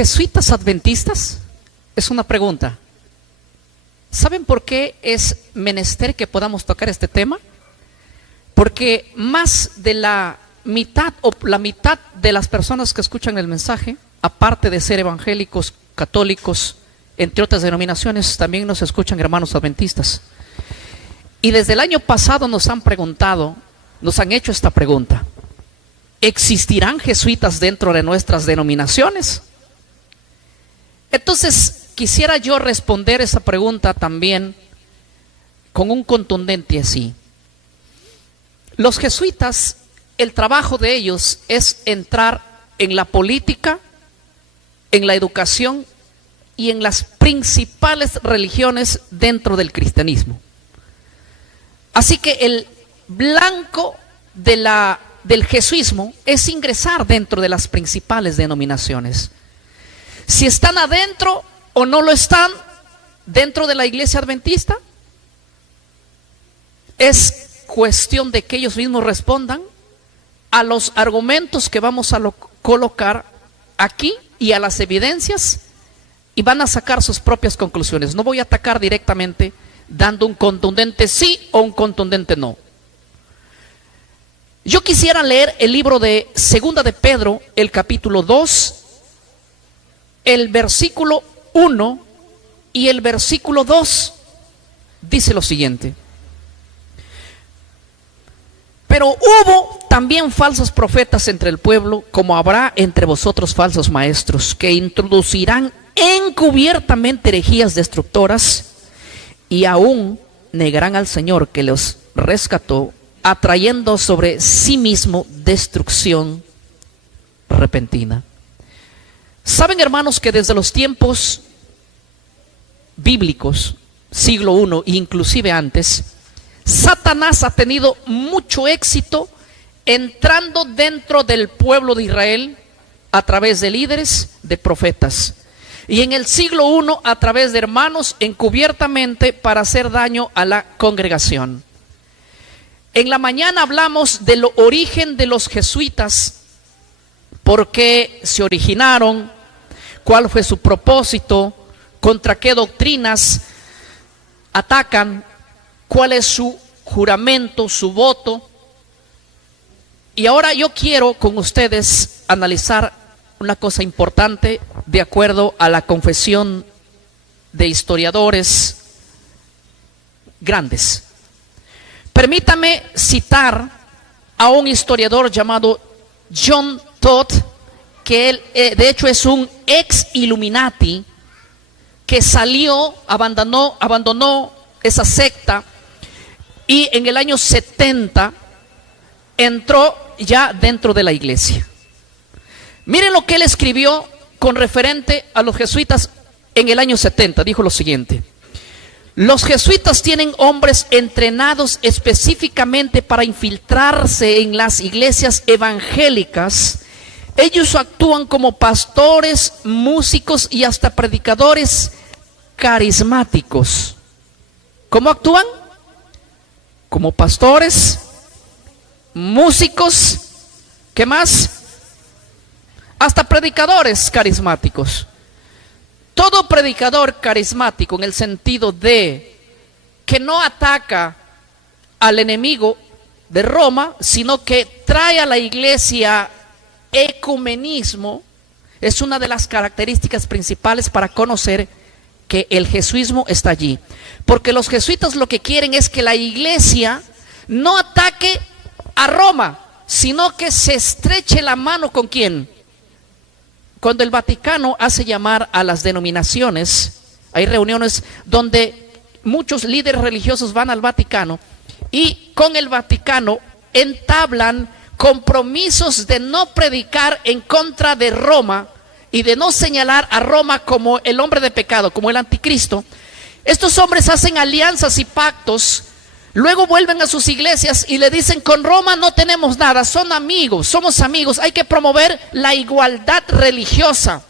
jesuitas adventistas? Es una pregunta. ¿Saben por qué es menester que podamos tocar este tema? Porque más de la mitad o la mitad de las personas que escuchan el mensaje, aparte de ser evangélicos, católicos, entre otras denominaciones, también nos escuchan hermanos adventistas. Y desde el año pasado nos han preguntado, nos han hecho esta pregunta: ¿existirán jesuitas dentro de nuestras denominaciones? Entonces, quisiera yo responder esa pregunta también con un contundente sí. Los jesuitas, el trabajo de ellos es entrar en la política, en la educación y en las principales religiones dentro del cristianismo. Así que el blanco del jesuismo es ingresar dentro de las principales denominaciones. Si están adentro o no lo están dentro de la iglesia adventista, es cuestión de que ellos mismos respondan a los argumentos que vamos a colocar aquí y a las evidencias, y van a sacar sus propias conclusiones. No voy a atacar directamente dando un contundente sí o un contundente no. Yo quisiera leer el libro de Segunda de Pedro, el capítulo 2, el versículo 1 y el versículo 2. Dice lo siguiente: pero hubo también falsos profetas entre el pueblo, como habrá entre vosotros falsos maestros, que introducirán encubiertamente herejías destructoras, y aún negarán al Señor que los rescató, atrayendo sobre sí mismo destrucción repentina. Saben, hermanos, que desde los tiempos bíblicos, siglo I, inclusive antes, Satanás ha tenido mucho éxito entrando dentro del pueblo de Israel a través de líderes, de profetas. Y en el siglo I a través de hermanos encubiertamente para hacer daño a la congregación. En la mañana hablamos del origen de los jesuitas, por qué se originaron, cuál fue su propósito, contra qué doctrinas atacan, cuál es su juramento, su voto. Y ahora yo quiero con ustedes analizar una cosa importante de acuerdo a la confesión de historiadores grandes. Permítame citar a un historiador llamado John Todd, que él de hecho es un ex Illuminati que salió, abandonó esa secta, y en el año 70 entró ya dentro de la iglesia. Miren lo que él escribió con referente a los jesuitas en el año 70. Dijo lo siguiente: los jesuitas tienen hombres entrenados específicamente para infiltrarse en las iglesias evangélicas. Ellos actúan como pastores, músicos y hasta predicadores carismáticos. ¿Cómo actúan? Como pastores, músicos, ¿qué más? Hasta predicadores carismáticos. Todo predicador carismático, en el sentido de que no ataca al enemigo de Roma, sino que trae a la iglesia ecumenismo, es una de las características principales para conocer que el jesuismo está allí. Porque los jesuitas lo que quieren es que la iglesia no ataque a Roma, sino que se estreche la mano ¿con quién? Cuando el Vaticano hace llamar a las denominaciones, hay reuniones donde muchos líderes religiosos van al Vaticano y con el Vaticano entablan compromisos de no predicar en contra de Roma y de no señalar a Roma como el hombre de pecado, como el anticristo. Estos hombres hacen alianzas y pactos, luego vuelven a sus iglesias y le dicen: con Roma no tenemos nada, son amigos, somos amigos, hay que promover la igualdad religiosa.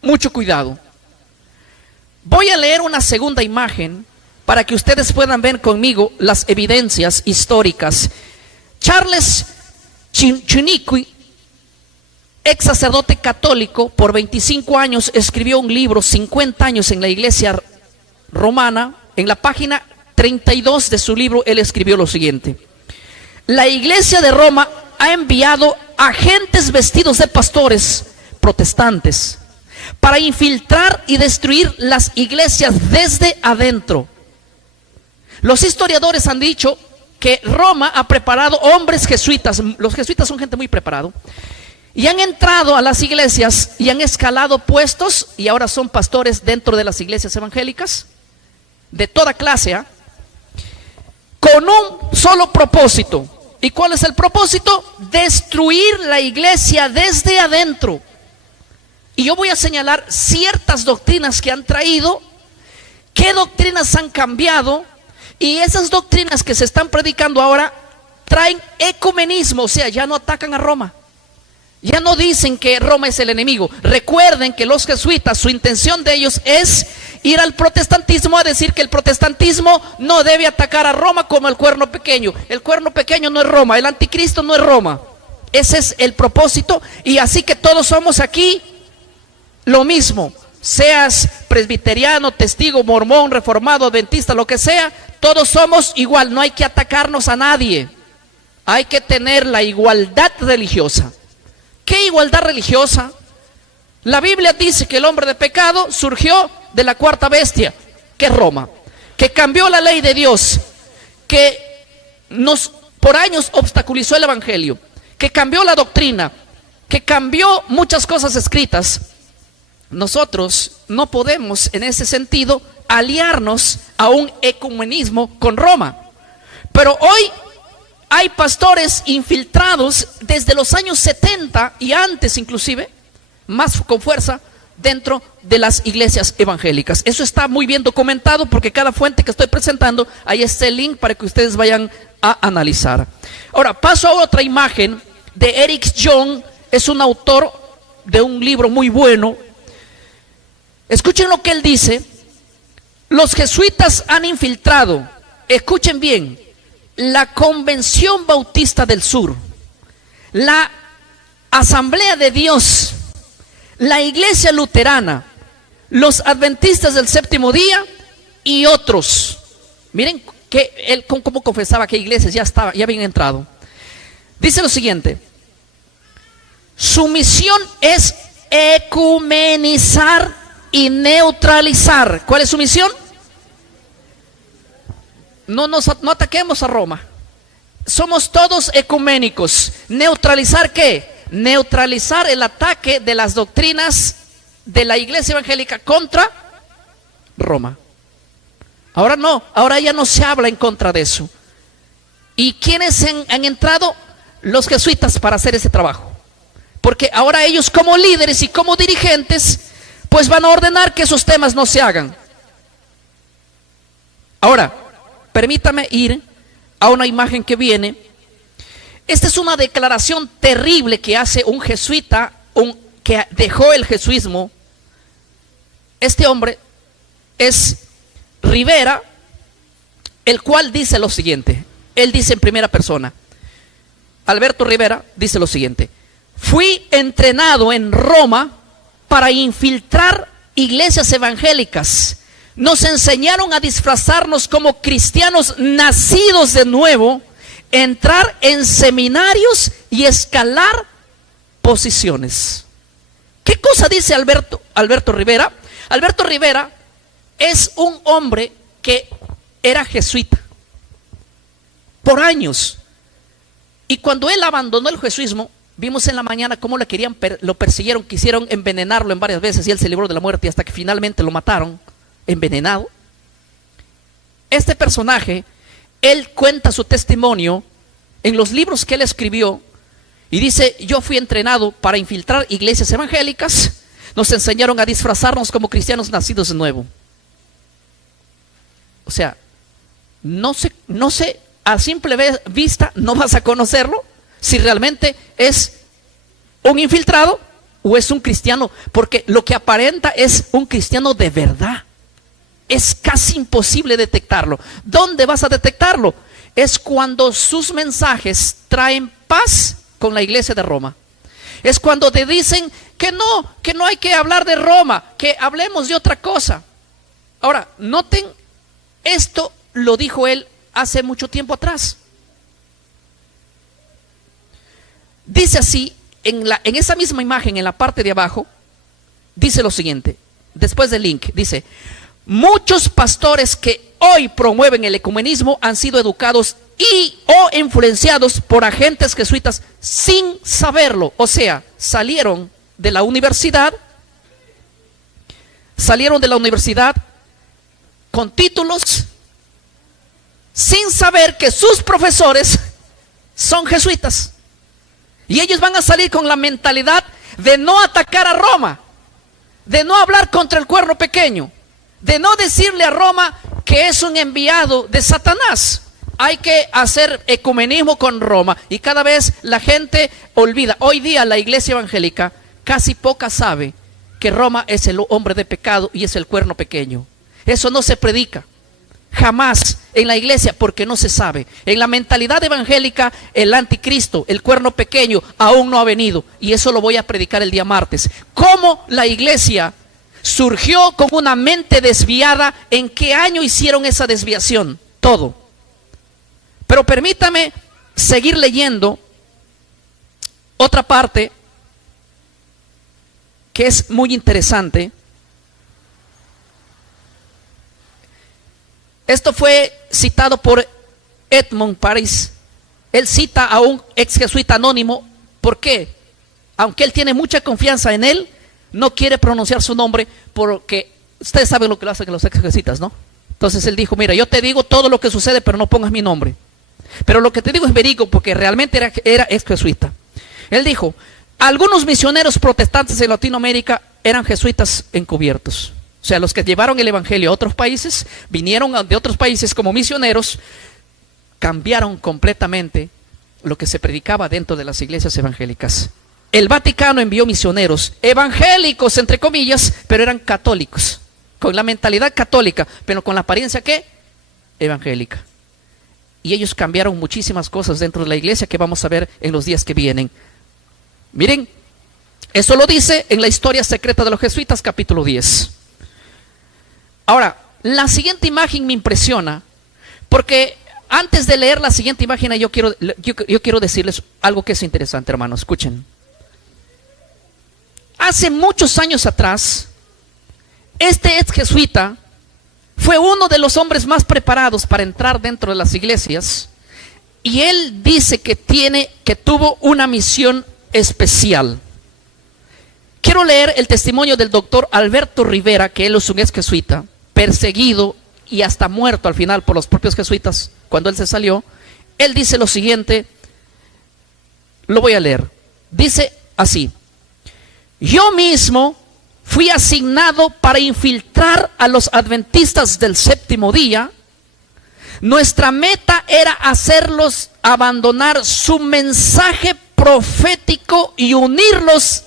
Mucho cuidado. Voy a leer una segunda imagen para que ustedes puedan ver conmigo las evidencias históricas. Charles Chiniquy ex sacerdote católico, por 25 años escribió un libro, 50 años en la iglesia romana. En la página 32 de su libro, él escribió lo siguiente: la iglesia de Roma ha enviado agentes vestidos de pastores protestantes para infiltrar y destruir las iglesias desde adentro. Los historiadores han dicho que Roma ha preparado hombres jesuitas. Los jesuitas son gente muy preparada, y han entrado a las iglesias y han escalado puestos y ahora son pastores dentro de las iglesias evangélicas de toda clase, con un solo propósito. ¿Y cuál es el propósito? Destruir la iglesia desde adentro. Y yo voy a señalar ciertas doctrinas que han traído, qué doctrinas han cambiado, y esas doctrinas que se están predicando ahora traen ecumenismo, o sea, ya no atacan a Roma. Ya no dicen que Roma es el enemigo. Recuerden que los jesuitas, su intención de ellos es ir al protestantismo a decir que el protestantismo no debe atacar a Roma como el cuerno pequeño. El cuerno pequeño no es Roma, el anticristo no es Roma. Ese es el propósito, y así que todos somos aquí lo mismo. Seas presbiteriano, testigo, mormón, reformado, adventista, lo que sea, todos somos igual. No hay que atacarnos a nadie. Hay que tener la igualdad religiosa. ¿Qué igualdad religiosa? La Biblia dice que el hombre de pecado surgió de la cuarta bestia, que es Roma, que cambió la ley de Dios, que por años obstaculizó el evangelio, que cambió la doctrina, que cambió muchas cosas escritas. Nosotros no podemos en ese sentido aliarnos a un ecumenismo con Roma. Pero hoy hay pastores infiltrados desde los años 70 y antes inclusive, más con fuerza, dentro de las iglesias evangélicas. Eso está muy bien documentado, porque cada fuente que estoy presentando, ahí está el link para que ustedes vayan a analizar. Ahora paso a otra imagen de Eric Young. Es un autor de un libro muy bueno. Escuchen lo que él dice. Los jesuitas han infiltrado, escuchen bien, la Convención Bautista del Sur, la Asamblea de Dios, la Iglesia Luterana, los Adventistas del Séptimo Día y otros. Miren que él cómo confesaba que iglesias ya habían entrado. Dice lo siguiente: su misión es ecumenizar y neutralizar. ¿Cuál es su misión? No ataquemos a Roma. Somos todos ecuménicos. ¿Neutralizar qué? Neutralizar el ataque de las doctrinas de la iglesia evangélica contra Roma. Ahora no, ahora ya no se habla en contra de eso. ¿Y quiénes han entrado? Los jesuitas, para hacer ese trabajo. Porque ahora ellos, como líderes y como dirigentes, pues van a ordenar que esos temas no se hagan. Ahora, permítame ir a una imagen que viene. Esta es una declaración terrible que hace un jesuita, que dejó el jesuismo. Este hombre es Rivera, el cual dice lo siguiente. Él dice en primera persona. Alberto Rivera dice lo siguiente: fui entrenado en Roma para infiltrar iglesias evangélicas. Nos enseñaron a disfrazarnos como cristianos nacidos de nuevo, entrar en seminarios y escalar posiciones. ¿Qué cosa dice Alberto Rivera? Alberto Rivera es un hombre que era jesuita por años, y cuando él abandonó el jesuismo, vimos en la mañana cómo lo persiguieron, quisieron envenenarlo en varias veces, y él se libró de la muerte hasta que finalmente lo mataron envenenado. Este personaje, él cuenta su testimonio en los libros que él escribió y dice: yo fui entrenado para infiltrar iglesias evangélicas, nos enseñaron a disfrazarnos como cristianos nacidos de nuevo. O sea, no sé, a simple vista no vas a conocerlo si realmente es un infiltrado o es un cristiano, porque lo que aparenta es un cristiano de verdad. Es casi imposible detectarlo. ¿Dónde vas a detectarlo? Es cuando sus mensajes traen paz con la iglesia de Roma. Es cuando te dicen que no hay que hablar de Roma, que hablemos de otra cosa. Ahora, noten, esto lo dijo él hace mucho tiempo atrás. Dice así, en esa misma imagen, en la parte de abajo, dice lo siguiente, después del link, dice: muchos pastores que hoy promueven el ecumenismo han sido educados y o influenciados por agentes jesuitas sin saberlo. O sea, salieron de la universidad con títulos sin saber que sus profesores son jesuitas. Y ellos van a salir con la mentalidad de no atacar a Roma, de no hablar contra el cuerno pequeño, de no decirle a Roma que es un enviado de Satanás. Hay que hacer ecumenismo con Roma, y cada vez la gente olvida. Hoy día la iglesia evangélica casi poca sabe que Roma es el hombre de pecado y es el cuerno pequeño. Eso no se predica jamás en la iglesia porque no se sabe. En la mentalidad evangélica, el anticristo, el cuerno pequeño, aún no ha venido, y eso lo voy a predicar el día martes. ¿Cómo la iglesia surgió con una mente desviada? ¿En qué año hicieron esa desviación? Todo. Pero permítame seguir leyendo otra parte que es muy interesante. Esto fue citado por Edmund Paris. Él cita a un ex jesuita anónimo. ¿Por qué? Aunque él tiene mucha confianza en él, no quiere pronunciar su nombre porque ustedes saben lo que lo hacen los ex jesuitas, ¿no? Entonces él dijo: mira, yo te digo todo lo que sucede, pero no pongas mi nombre. Pero lo que te digo es verídico porque realmente era ex jesuita. Él dijo: algunos misioneros protestantes en Latinoamérica eran jesuitas encubiertos. O sea, los que llevaron el evangelio a otros países, vinieron de otros países como misioneros, cambiaron completamente lo que se predicaba dentro de las iglesias evangélicas. El Vaticano envió misioneros evangélicos, entre comillas, pero eran católicos, con la mentalidad católica, pero con la apariencia, ¿qué? Evangélica. Y ellos cambiaron muchísimas cosas dentro de la iglesia que vamos a ver en los días que vienen. Miren, eso lo dice en la historia secreta de los jesuitas, capítulo 10. Ahora, la siguiente imagen me impresiona, porque antes de leer la siguiente imagen yo quiero decirles algo que es interesante, hermanos. Escuchen. Hace muchos años atrás, este ex jesuita fue uno de los hombres más preparados para entrar dentro de las iglesias, y él dice que tuvo una misión especial. Quiero leer el testimonio del doctor Alberto Rivera, que él es un ex jesuita, perseguido y hasta muerto al final por los propios jesuitas cuando él se salió. Él dice lo siguiente, lo voy a leer. Dice así: yo mismo fui asignado para infiltrar a los adventistas del séptimo día. Nuestra meta era hacerlos abandonar su mensaje profético y unirlos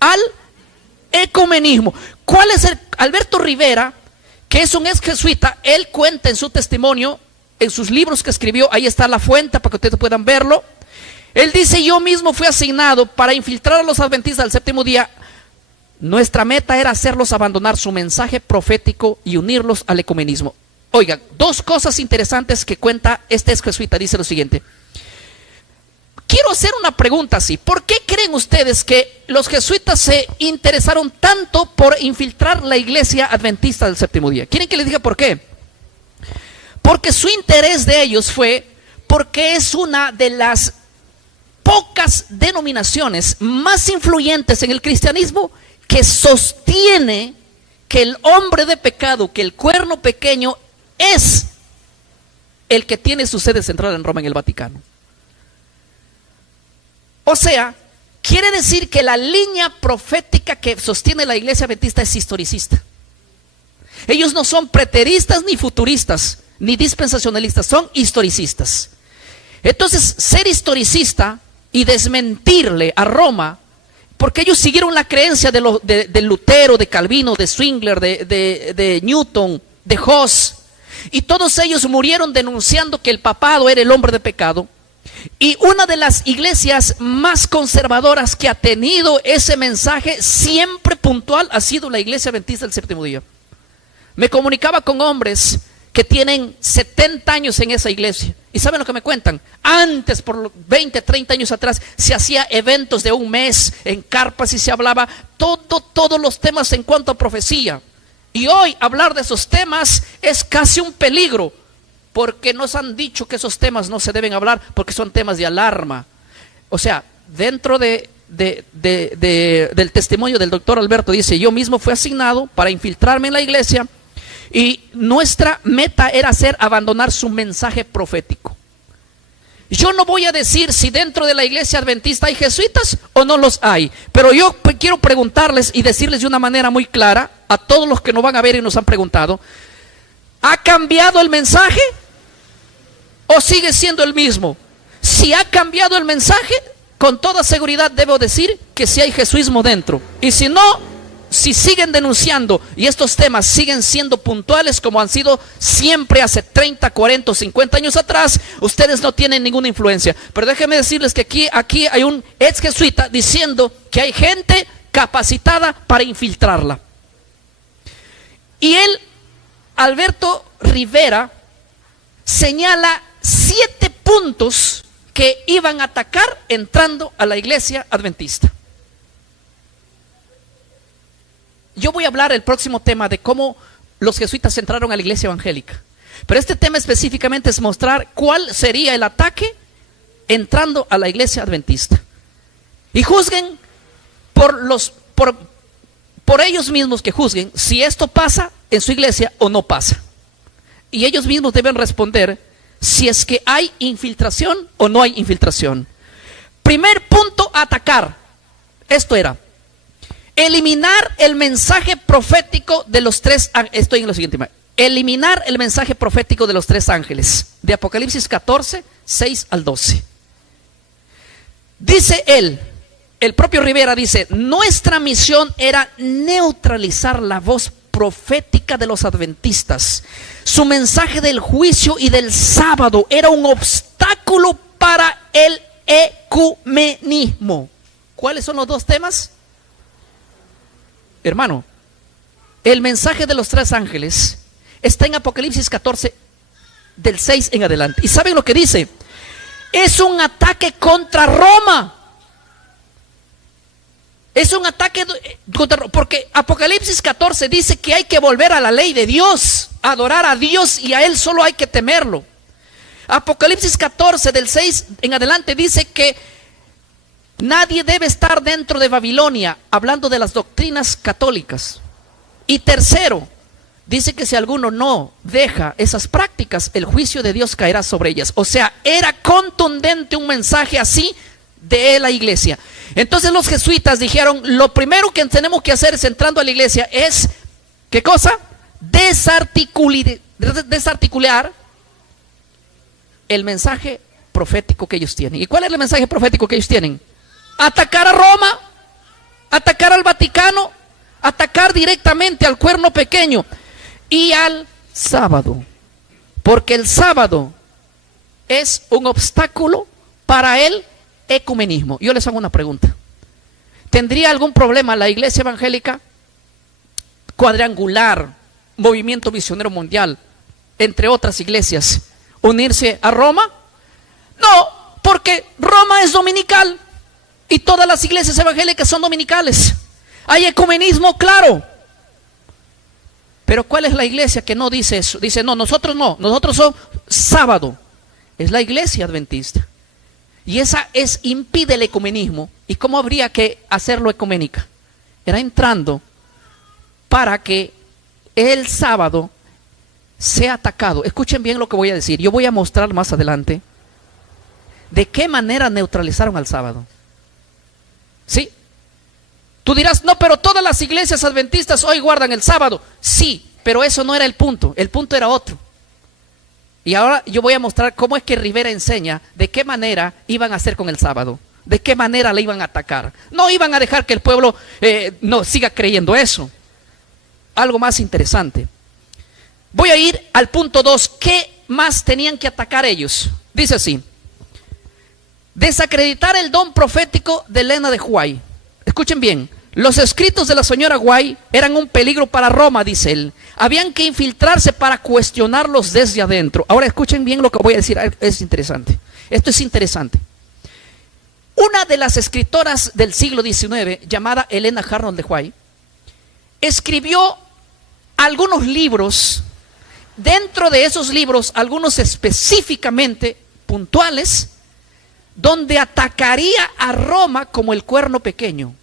al ecumenismo. ¿Cuál es Alberto Rivera, que es un ex jesuita? Él cuenta en su testimonio, en sus libros que escribió, ahí está la fuente para que ustedes puedan verlo. Él dice: yo mismo fui asignado para infiltrar a los adventistas del séptimo día. Nuestra meta era hacerlos abandonar su mensaje profético y unirlos al ecumenismo. Oigan, dos cosas interesantes que cuenta este ex jesuita. Dice lo siguiente: quiero hacer una pregunta así. ¿Por qué creen ustedes que los jesuitas se interesaron tanto por infiltrar la iglesia adventista del séptimo día? ¿Quieren que les diga por qué? Porque su interés de ellos fue porque es una de las pocas denominaciones más influyentes en el cristianismo que sostiene que el hombre de pecado, que el cuerno pequeño es el que tiene su sede central en Roma, en el Vaticano. O sea, quiere decir que la línea profética que sostiene la iglesia adventista es historicista. Ellos no son preteristas, ni futuristas, ni dispensacionalistas, son historicistas. Entonces, ser historicista y desmentirle a Roma, porque ellos siguieron la creencia de Lutero, de Calvino, de Zwingli, de Newton, de Hus, y todos ellos murieron denunciando que el papado era el hombre de pecado. Y una de las iglesias más conservadoras que ha tenido ese mensaje siempre puntual ha sido la Iglesia Adventista del Séptimo Día. Me comunicaba con hombres que tienen 70 años en esa iglesia. ¿Y saben lo que me cuentan? Antes, por 20, 30 años atrás, se hacía eventos de un mes en carpas y se hablaba todos los temas en cuanto a profecía. Y hoy hablar de esos temas es casi un peligro, porque nos han dicho que esos temas no se deben hablar porque son temas de alarma. O sea, dentro del testimonio del doctor Alberto dice: yo mismo fui asignado para infiltrarme en la iglesia y nuestra meta era abandonar su mensaje profético. Yo no voy a decir si dentro de la iglesia adventista hay jesuitas o no los hay, pero yo quiero preguntarles y decirles de una manera muy clara a todos los que nos van a ver y nos han preguntado: ¿ha cambiado el mensaje o sigue siendo el mismo? Si ha cambiado el mensaje, con toda seguridad debo decir que sí hay jesuismo dentro. Y si no, si siguen denunciando y estos temas siguen siendo puntuales como han sido siempre hace 30, 40 o 50 años atrás, ustedes no tienen ninguna influencia. Pero déjenme decirles que aquí hay un ex jesuita diciendo que hay gente capacitada para infiltrarla. Y él, Alberto Rivera, señala 7 puntos que iban a atacar entrando a la iglesia adventista. Yo voy a hablar el próximo tema de cómo los jesuitas entraron a la iglesia evangélica. Pero este tema específicamente es mostrar cuál sería el ataque entrando a la iglesia adventista. Y juzguen por ellos mismos, que juzguen si esto pasa en su iglesia o no pasa. Y ellos mismos deben responder si es que hay infiltración o no hay infiltración. Primer punto a atacar. Esto era eliminar el mensaje profético de los 3 ángeles. Estoy en lo siguiente. Eliminar el mensaje profético de los 3 ángeles. De Apocalipsis 14, 6 al 12. Dice él, el propio Rivera dice: nuestra misión era neutralizar la voz profética de los adventistas. Su mensaje del juicio y del sábado era un obstáculo para el ecumenismo. ¿Cuáles son los 2 temas? Hermano, el mensaje de los 3 ángeles está en Apocalipsis 14, del 6 en adelante. ¿Y saben lo que dice? Es un ataque contra Roma. Es un ataque contra, porque Apocalipsis 14 dice que hay que volver a la ley de Dios, adorar a Dios, y a Él solo hay que temerlo. Apocalipsis 14, del 6 en adelante, dice que nadie debe estar dentro de Babilonia, hablando de las doctrinas católicas. Y tercero, dice que si alguno no deja esas prácticas, el juicio de Dios caerá sobre ellas. O sea, era contundente un mensaje así de la iglesia. Entonces los jesuitas dijeron: lo primero que tenemos que hacer es, entrando a la iglesia, es, ¿qué cosa? Desarticular el mensaje profético que ellos tienen. ¿Y cuál es el mensaje profético que ellos tienen? Atacar a Roma, atacar al Vaticano, atacar directamente al cuerno pequeño y al sábado, porque el sábado es un obstáculo para el ecumenismo. Yo les hago una pregunta: ¿tendría algún problema la iglesia evangélica, Cuadrangular, Movimiento Misionero Mundial, entre otras iglesias, unirse a Roma? No, porque Roma es dominical y todas las iglesias evangélicas son dominicales. Hay ecumenismo, claro. Pero ¿cuál es la iglesia que no dice eso? Dice: no, nosotros somos sábado. Es la iglesia adventista. Y esa impide el ecumenismo. ¿Y cómo habría que hacerlo ecuménica? Era entrando para que el sábado sea atacado. Escuchen bien lo que voy a decir. Yo voy a mostrar más adelante de qué manera neutralizaron al sábado. ¿Sí? Tú dirás: no, pero todas las iglesias adventistas hoy guardan el sábado. Sí, pero eso no era el punto. El punto era otro. Y ahora yo voy a mostrar cómo es que Rivera enseña de qué manera iban a hacer con el sábado, de qué manera le iban a atacar. No iban a dejar que el pueblo no siga creyendo eso. Algo más interesante. Voy a ir al punto 2. ¿Qué más tenían que atacar ellos? Dice así: Desacreditar el don profético de Elena de White. Escuchen bien, los escritos de la señora White eran un peligro para Roma, dice él. Habían que infiltrarse para cuestionarlos desde adentro. Ahora escuchen bien lo que voy a decir, es interesante. Esto es interesante. Una de las escritoras del siglo XIX, llamada Elena Arnold de White, escribió algunos libros. Dentro de esos libros, algunos específicamente puntuales, donde atacaría a Roma como el cuerno pequeño.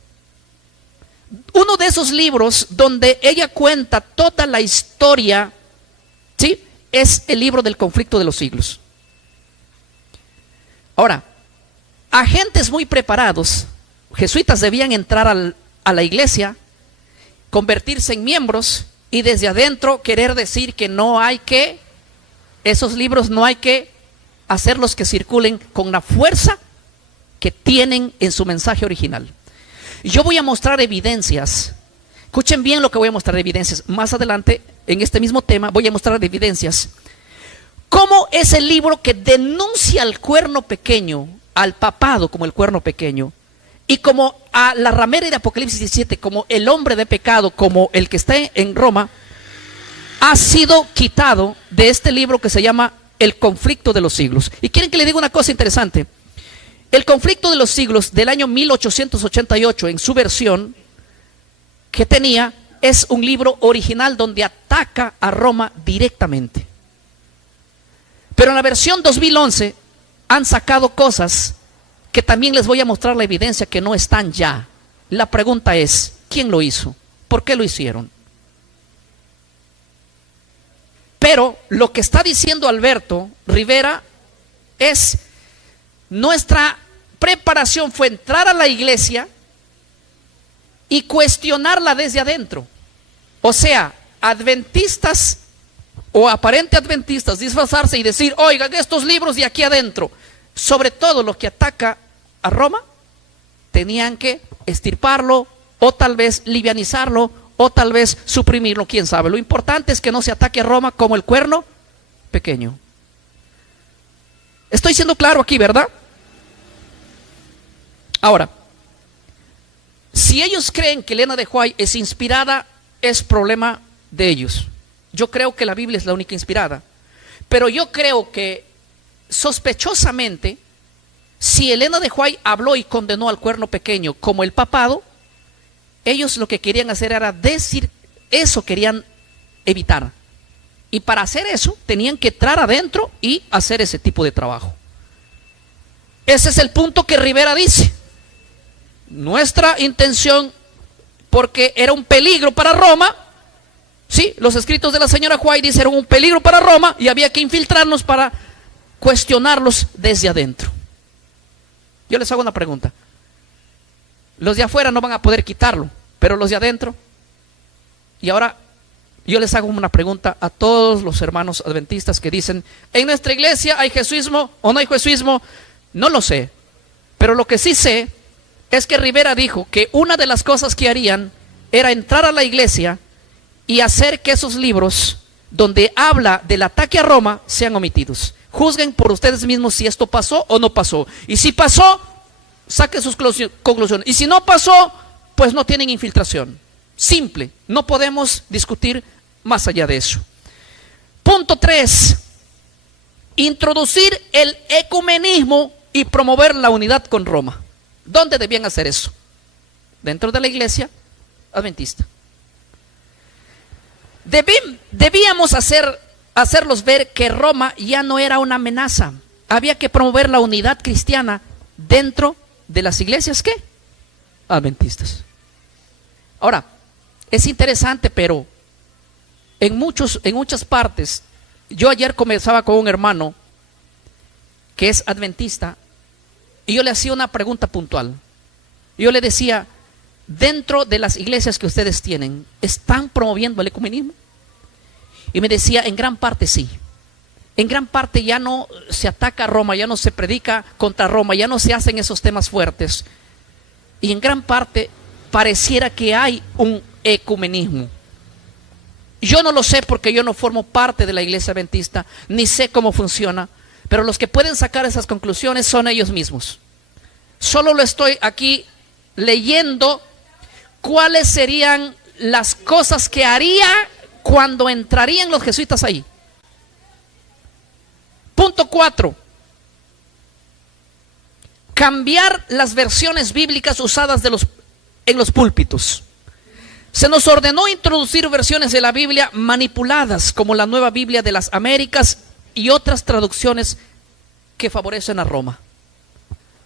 Uno de esos libros donde ella cuenta toda la historia, ¿sí?, es el libro del conflicto de los siglos. Ahora, agentes muy preparados, jesuitas, debían entrar a la iglesia, convertirse en miembros y desde adentro querer decir que no hay que, esos libros no hay que hacerlos que circulen con la fuerza que tienen en su mensaje original. Yo voy a mostrar evidencias. Escuchen bien lo que voy a mostrar, evidencias. Más adelante, en este mismo tema, voy a mostrar evidencias. ¿Cómo es el libro que denuncia al cuerno pequeño, al papado como el cuerno pequeño, y como a la ramera de Apocalipsis 17, como el hombre de pecado, como el que está en Roma, ha sido quitado de este libro que se llama El conflicto de los siglos? Y quieren que le diga una cosa interesante. El conflicto de los siglos del año 1888, en su versión que tenía, es un libro original donde ataca a Roma directamente. Pero en la versión 2011 han sacado cosas que también les voy a mostrar la evidencia que no están ya. La pregunta es, ¿quién lo hizo? ¿Por qué lo hicieron? Pero lo que está diciendo Alberto Rivera es: nuestra preparación fue entrar a la iglesia y cuestionarla desde adentro. O sea, adventistas o aparente adventistas disfrazarse y decir: oigan, estos libros de aquí adentro, sobre todo lo que ataca a Roma, tenían que extirparlo o tal vez livianizarlo o tal vez suprimirlo, quién sabe. Lo importante es que no se ataque a Roma como el cuerno pequeño. Estoy siendo claro aquí, ¿verdad? Ahora, si ellos creen que Elena de White es inspirada, es problema de ellos. Yo creo que la Biblia es la única inspirada. Pero yo creo que sospechosamente, si Elena de White habló y condenó al cuerno pequeño como el papado, ellos lo que querían hacer era decir eso, querían evitar. Y para hacer eso tenían que entrar adentro y hacer ese tipo de trabajo. Ese es el punto que Rivera dice. Nuestra intención, porque era un peligro para Roma, sí, los escritos de la señora White dicen eran un peligro para Roma y había que infiltrarnos para cuestionarlos desde adentro. Yo les hago una pregunta. Los de afuera no van a poder quitarlo, pero los de adentro. Y ahora yo les hago una pregunta a todos los hermanos adventistas que dicen: en nuestra iglesia hay jesuismo o no hay jesuismo. No lo sé, pero lo que sí sé es que Rivera dijo que una de las cosas que harían era entrar a la iglesia y hacer que esos libros donde habla del ataque a Roma sean omitidos. Juzguen por ustedes mismos si esto pasó o no pasó. Y si pasó, saquen sus conclusiones. Y si no pasó, pues no tienen infiltración. Simple, no podemos discutir más allá de eso. Punto 3. Introducir el ecumenismo y promover la unidad con Roma. ¿Dónde debían hacer eso? Dentro de la iglesia adventista. Debíamos hacerlos ver que Roma ya no era una amenaza. Había que promover la unidad cristiana dentro de las iglesias, ¿qué? Adventistas. Ahora, es interesante, pero en muchas partes, yo ayer conversaba con un hermano que es adventista y yo le hacía una pregunta puntual. Yo le decía: dentro de las iglesias que ustedes tienen, ¿están promoviendo el ecumenismo? Y me decía: en gran parte sí. En gran parte ya no se ataca a Roma, ya no se predica contra Roma, ya no se hacen esos temas fuertes. Y en gran parte pareciera que hay un ecumenismo. Yo no lo sé porque yo no formo parte de la iglesia adventista, ni sé cómo funciona, pero los que pueden sacar esas conclusiones son ellos mismos. Solo lo estoy aquí leyendo cuáles serían las cosas que haría cuando entrarían los jesuitas ahí. Punto 4. Cambiar las versiones bíblicas usadas en los púlpitos. Se nos ordenó introducir versiones de la Biblia manipuladas, como la Nueva Biblia de las Américas y otras traducciones que favorecen a Roma.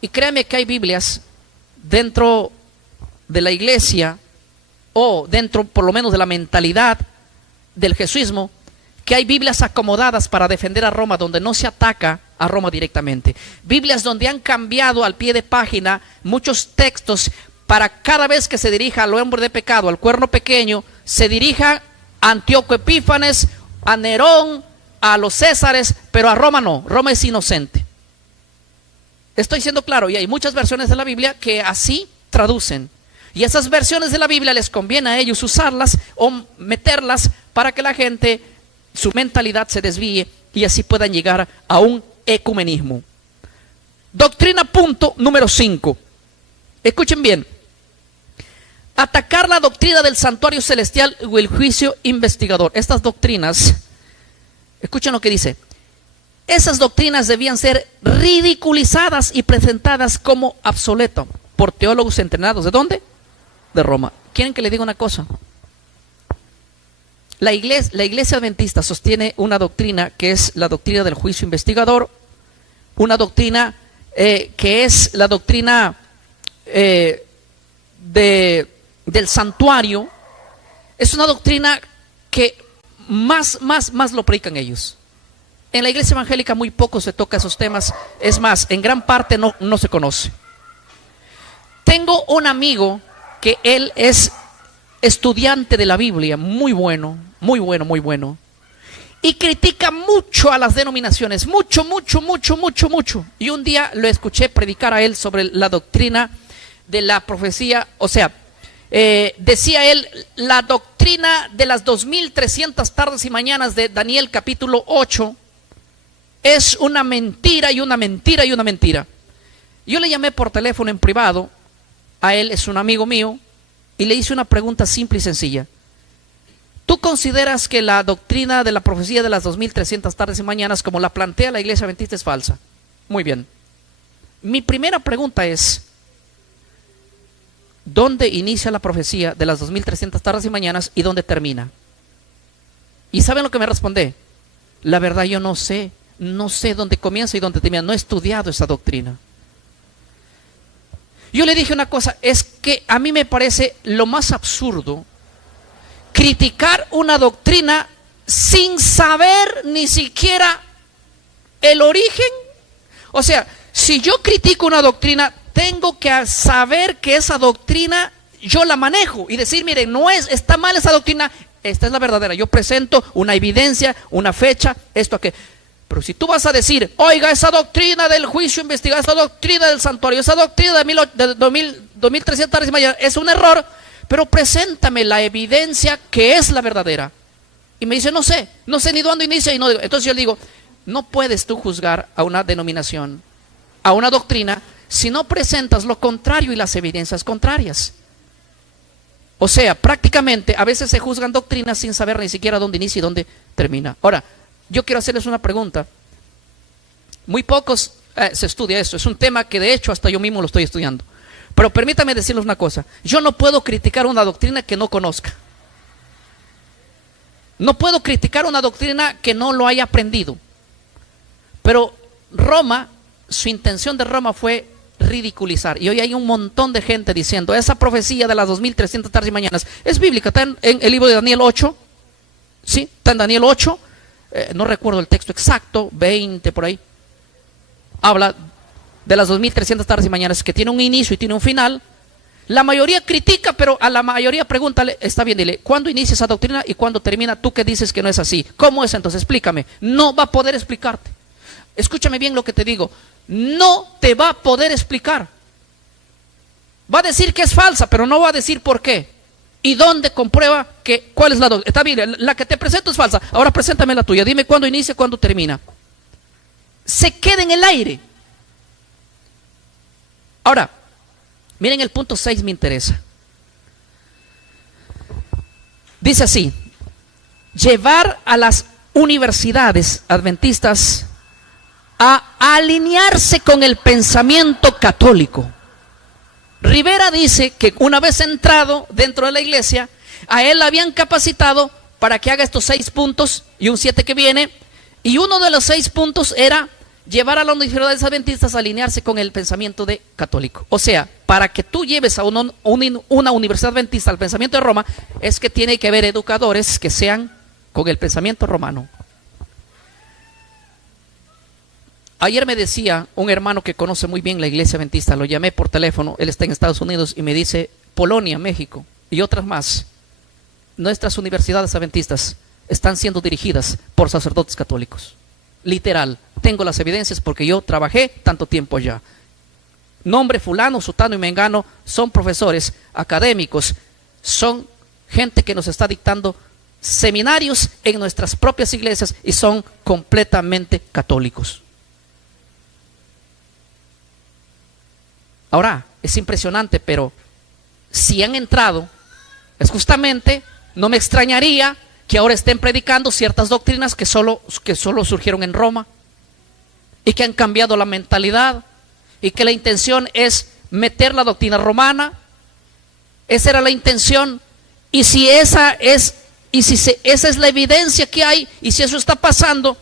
Y créame que hay Biblias dentro de la iglesia, o dentro por lo menos de la mentalidad del jesuismo, que hay Biblias acomodadas para defender a Roma, donde no se ataca a Roma directamente. Biblias donde han cambiado al pie de página muchos textos para cada vez que se dirija al hombre de pecado, al cuerno pequeño, se dirija a Antíoco Epífanes, a Nerón, a los Césares, pero a Roma no. Roma es inocente. Estoy siendo claro, y hay muchas versiones de la Biblia que así traducen. Y esas versiones de la Biblia les conviene a ellos usarlas o meterlas para que la gente, su mentalidad se desvíe y así puedan llegar a un ecumenismo. Doctrina punto número 5. Escuchen bien. Atacar la doctrina del santuario celestial o el juicio investigador. Estas doctrinas, escuchen lo que dice. Esas doctrinas debían ser ridiculizadas y presentadas como obsoletas por teólogos entrenados. ¿De dónde? De Roma. ¿Quieren que le diga una cosa? La iglesia adventista sostiene una doctrina que es la doctrina del juicio investigador, una doctrina que es la doctrina del santuario. Es una doctrina que más lo predican ellos. En la iglesia evangélica muy poco se toca esos temas, es más, en gran parte no se conoce. Tengo un amigo que él es estudiante de la Biblia, muy bueno, y critica mucho a las denominaciones, mucho. Y un día lo escuché predicar a él sobre la doctrina de la profecía, o sea, decía él, la doctrina de las 2300 tardes y mañanas de Daniel capítulo 8 es una mentira y una mentira y una mentira. Yo le llamé por teléfono en privado, a él es un amigo mío, y le hice una pregunta simple y sencilla. ¿Tú consideras que la doctrina de la profecía de las 2300 tardes y mañanas, como la plantea la iglesia adventista, es falsa? Muy bien. Mi primera pregunta es, ¿dónde inicia la profecía de las 2300 tardes y mañanas y dónde termina? ¿Y saben lo que me responde? La verdad yo no sé dónde comienza y dónde termina, no he estudiado esa doctrina. Yo le dije una cosa, es que a mí me parece lo más absurdo criticar una doctrina sin saber ni siquiera el origen. O sea, si yo critico una doctrina, tengo que saber que esa doctrina yo la manejo y decir, miren, está mal esa doctrina, esta es la verdadera. Yo presento una evidencia, una fecha, esto, aquello. Pero si tú vas a decir, oiga, esa doctrina del juicio investigado, esa doctrina del santuario, esa doctrina de 2300 tardes y mañanas es un error, pero preséntame la evidencia que es la verdadera. Y me dice, no sé ni dónde inicia. Entonces yo le digo, no puedes tú juzgar a una denominación, a una doctrina, si no presentas lo contrario y las evidencias contrarias. O sea, prácticamente a veces se juzgan doctrinas sin saber ni siquiera dónde inicia y dónde termina. Ahora, yo quiero hacerles una pregunta. Muy pocos se estudia eso. Es un tema que de hecho hasta yo mismo lo estoy estudiando. Pero permítame decirles una cosa. Yo no puedo criticar una doctrina que no conozca. No puedo criticar una doctrina que no lo haya aprendido. Pero Roma, su intención de Roma fue ridiculizar. Y hoy hay un montón de gente diciendo, esa profecía de las 2300 tardes y mañanas es bíblica. Está en el libro de Daniel 8. ¿Sí? Está en Daniel 8. No recuerdo el texto exacto, 20 por ahí. Habla de las 2300 tardes y mañanas que tiene un inicio y tiene un final. La mayoría critica, pero a la mayoría pregúntale, está bien, dile, ¿cuándo inicia esa doctrina y cuándo termina? Tú que dices que no es así. ¿Cómo es entonces? Explícame. No va a poder explicarte. Escúchame bien lo que te digo. No te va a poder explicar. Va a decir que es falsa, pero no va a decir por qué. ¿Y dónde comprueba cuál es la doctrina? Está bien, la que te presento es falsa. Ahora preséntame la tuya. Dime cuándo inicia, cuándo termina. se quede en el aire. Ahora, miren el punto 6, me interesa. Dice así: llevar a las universidades adventistas a alinearse con el pensamiento católico. Rivera dice que una vez entrado dentro de la iglesia, a él habían capacitado para que haga estos 6 puntos y un 7 que viene, y uno de los 6 puntos era llevar a las universidades adventistas a alinearse con el pensamiento católico. O sea, para que tú lleves a una universidad adventista al pensamiento de Roma, es que tiene que haber educadores que sean con el pensamiento romano. Ayer me decía un hermano que conoce muy bien la iglesia adventista, lo llamé por teléfono, él está en Estados Unidos, y me dice: Polonia, México y otras más, nuestras universidades adventistas están siendo dirigidas por sacerdotes católicos. Literal, tengo las evidencias porque yo trabajé tanto tiempo allá. Nombre fulano, sutano y mengano son profesores académicos, son gente que nos está dictando seminarios en nuestras propias iglesias y son completamente católicos. Ahora, es impresionante, pero si han entrado, es justamente, no me extrañaría que ahora estén predicando ciertas doctrinas que solo surgieron en Roma y que han cambiado la mentalidad y que la intención es meter la doctrina romana. Esa era la intención, y si esa es la evidencia que hay, y si eso está pasando,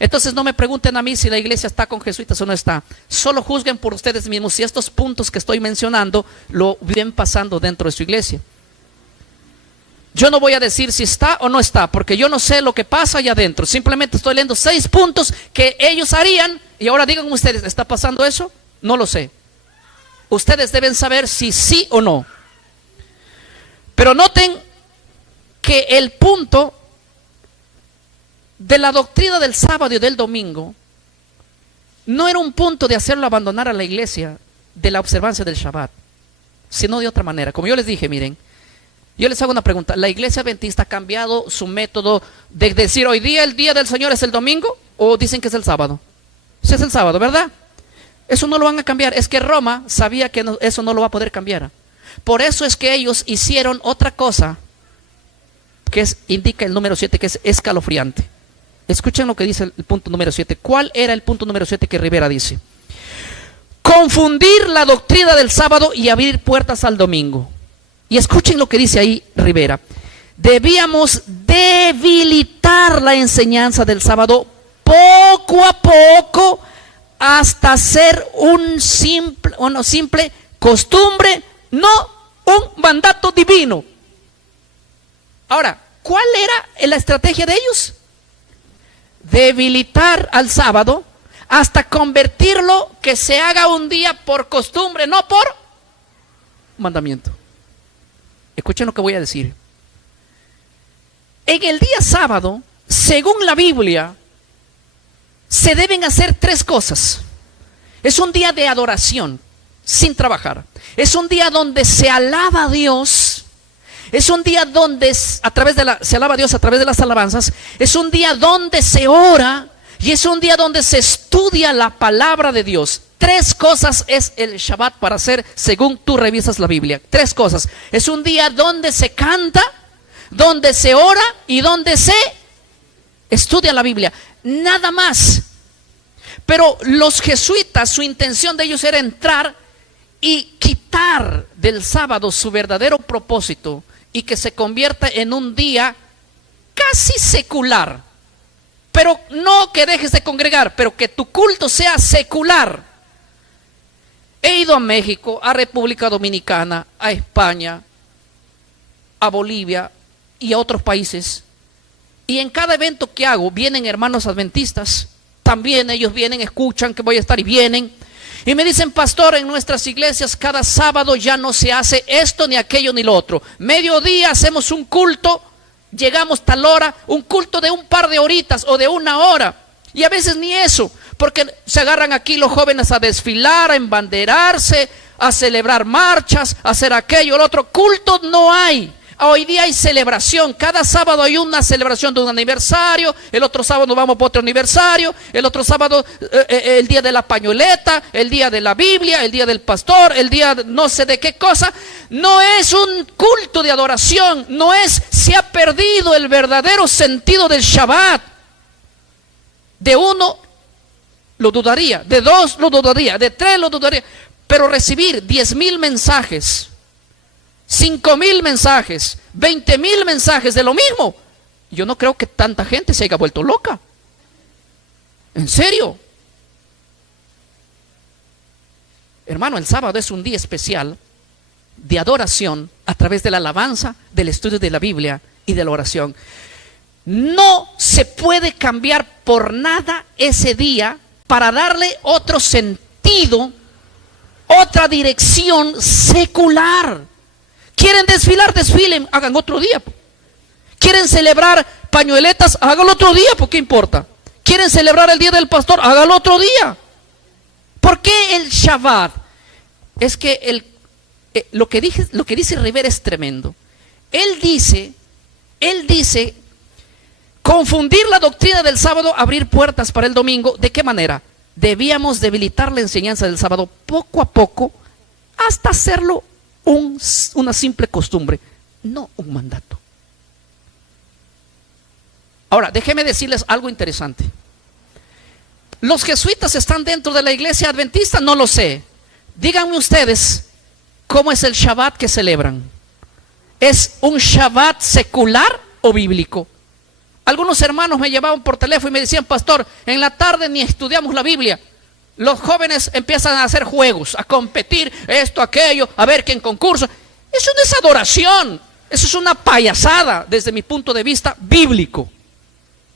entonces no me pregunten a mí si la iglesia está con jesuitas o no está. Solo juzguen por ustedes mismos si estos puntos que estoy mencionando lo vienen pasando dentro de su iglesia. Yo no voy a decir si está o no está, porque yo no sé lo que pasa allá adentro. Simplemente estoy leyendo 6 puntos que ellos harían, y ahora digan ustedes, ¿está pasando eso? No lo sé. Ustedes deben saber si sí o no. Pero noten que el punto de la doctrina del sábado y del domingo no era un punto de hacerlo abandonar a la iglesia de la observancia del Shabbat, sino de otra manera. Como yo les dije, miren, yo les hago una pregunta: ¿la iglesia adventista ha cambiado su método de decir hoy día el día del Señor es el domingo, o dicen que es el sábado? Sí, es el sábado, ¿verdad? Eso no lo van a cambiar. Es que Roma sabía que eso no lo va a poder cambiar. Por eso es que ellos hicieron otra cosa que indica el número 7, que es escalofriante. Escuchen lo que dice el punto número 7. ¿Cuál era el punto número 7 que Rivera dice? Confundir la doctrina del sábado y abrir puertas al domingo. Y escuchen lo que dice ahí Rivera: debíamos debilitar la enseñanza del sábado poco a poco hasta ser una simple costumbre, no un mandato divino. Ahora, ¿cuál era la estrategia de ellos? Debilitar al sábado hasta convertirlo que se haga un día por costumbre, no por mandamiento. Escuchen lo que voy a decir. En el día sábado, según la Biblia, se deben hacer 3 cosas. Es un día de adoración, sin trabajar. Es un día donde se alaba a Dios. Es un día donde se alaba a Dios a través de las alabanzas. Es un día donde se ora. Y es un día donde se estudia la palabra de Dios. 3 cosas es el Shabbat para hacer según tú revisas la Biblia. 3 cosas. Es un día donde se canta, donde se ora y donde se estudia la Biblia. Nada más. Pero los jesuitas, su intención de ellos era entrar y quitar del sábado su verdadero propósito y que se convierta en un día casi secular. Pero no que dejes de congregar, pero que tu culto sea secular. He ido a México, a República Dominicana, a España, a Bolivia y a otros países. Y en cada evento que hago vienen hermanos adventistas. También ellos vienen, escuchan que voy a estar y vienen. Y me dicen: pastor, en nuestras iglesias cada sábado ya no se hace esto, ni aquello, ni lo otro. Mediodía hacemos un culto, llegamos tal hora, un culto de un par de horitas o de 1 hora. Y a veces ni eso, porque se agarran aquí los jóvenes a desfilar, a embanderarse, a celebrar marchas, a hacer aquello, el otro. Culto no hay. Hoy día hay celebración, cada sábado hay una celebración de un aniversario, el otro sábado nos vamos por otro aniversario, el otro sábado el día de la pañoleta, el día de la Biblia, el día del pastor, el día de no sé de qué cosa. No es un culto de adoración, no es, se ha perdido el verdadero sentido del Shabbat. De uno lo dudaría, de dos lo dudaría, de tres lo dudaría, pero recibir 10,000 mensajes, 5,000 mensajes, 20,000 mensajes de lo mismo, yo no creo que tanta gente se haya vuelto loca. En serio. Hermano, el sábado es un día especial de adoración a través de la alabanza, del estudio de la Biblia y de la oración. No se puede cambiar por nada ese día para darle otro sentido, otra dirección secular. ¿Quieren desfilar? Desfilen, hagan otro día. ¿Quieren celebrar pañueletas? Háganlo otro día, ¿por qué importa? ¿Quieren celebrar el día del pastor? Háganlo otro día. ¿Por qué el Shabbat? Es que lo que dice Rivera es tremendo. Él dice, confundir la doctrina del sábado, abrir puertas para el domingo. ¿De qué manera? Debíamos debilitar la enseñanza del sábado poco a poco hasta hacerlo una simple costumbre, no un mandato. Ahora, déjenme decirles algo interesante. ¿Los jesuitas están dentro de la iglesia adventista? No lo sé. Díganme ustedes, ¿cómo es el Shabbat que celebran? ¿Es un Shabbat secular o bíblico? Algunos hermanos me llevaban por teléfono y me decían: pastor, en la tarde ni estudiamos la Biblia. Los jóvenes empiezan a hacer juegos, a competir, esto, aquello, a ver quién concurso. Eso no es adoración, eso es una payasada desde mi punto de vista bíblico.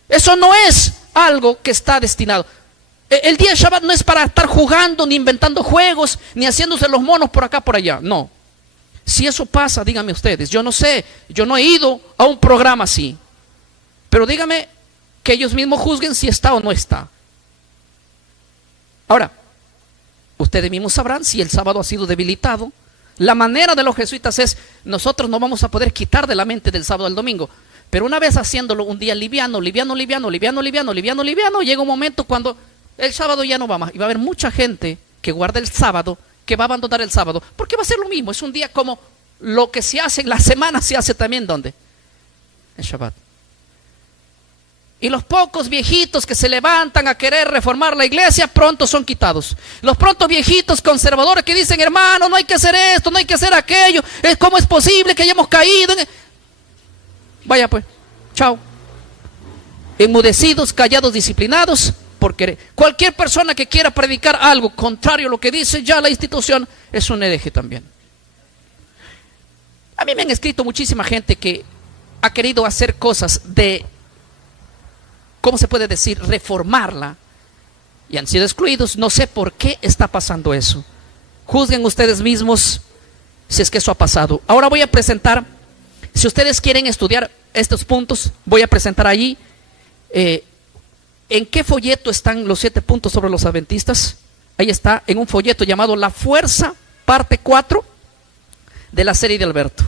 Eso no es algo que está destinado. El día de Shabbat no es para estar jugando, ni inventando juegos, ni haciéndose los monos por acá, por allá. No. Si eso pasa, díganme ustedes. Yo no sé, yo no he ido a un programa así. Pero díganme que ellos mismos juzguen si está o no está. Ahora, ustedes mismos sabrán si el sábado ha sido debilitado. La manera de los jesuitas es: nosotros no vamos a poder quitar de la mente del sábado al domingo. Pero una vez haciéndolo un día liviano, llega un momento cuando el sábado ya no va más. Y va a haber mucha gente que guarda el sábado, que va a abandonar el sábado, porque va a ser lo mismo. Es un día como lo que se hace en la semana, se hace también, ¿dónde? En Shabbat. Y los pocos viejitos que se levantan a querer reformar la iglesia, pronto son quitados. Los pronto viejitos conservadores que dicen: hermano, no hay que hacer esto, no hay que hacer aquello, ¿cómo es posible que hayamos caído? Vaya pues, chao. Enmudecidos, callados, disciplinados por querer. Cualquier persona que quiera predicar algo contrario a lo que dice ya la institución es un hereje también. A mí me han escrito muchísima gente que ha querido hacer cosas de, ¿cómo se puede decir?, reformarla, y han sido excluidos. No sé por qué está pasando eso. Juzguen ustedes mismos si es que eso ha pasado. Ahora voy a presentar, si ustedes quieren estudiar estos puntos, voy a presentar allí en qué folleto están los 7 puntos sobre los adventistas. Ahí está, en un folleto llamado La Fuerza, parte 4 de la serie de Alberto.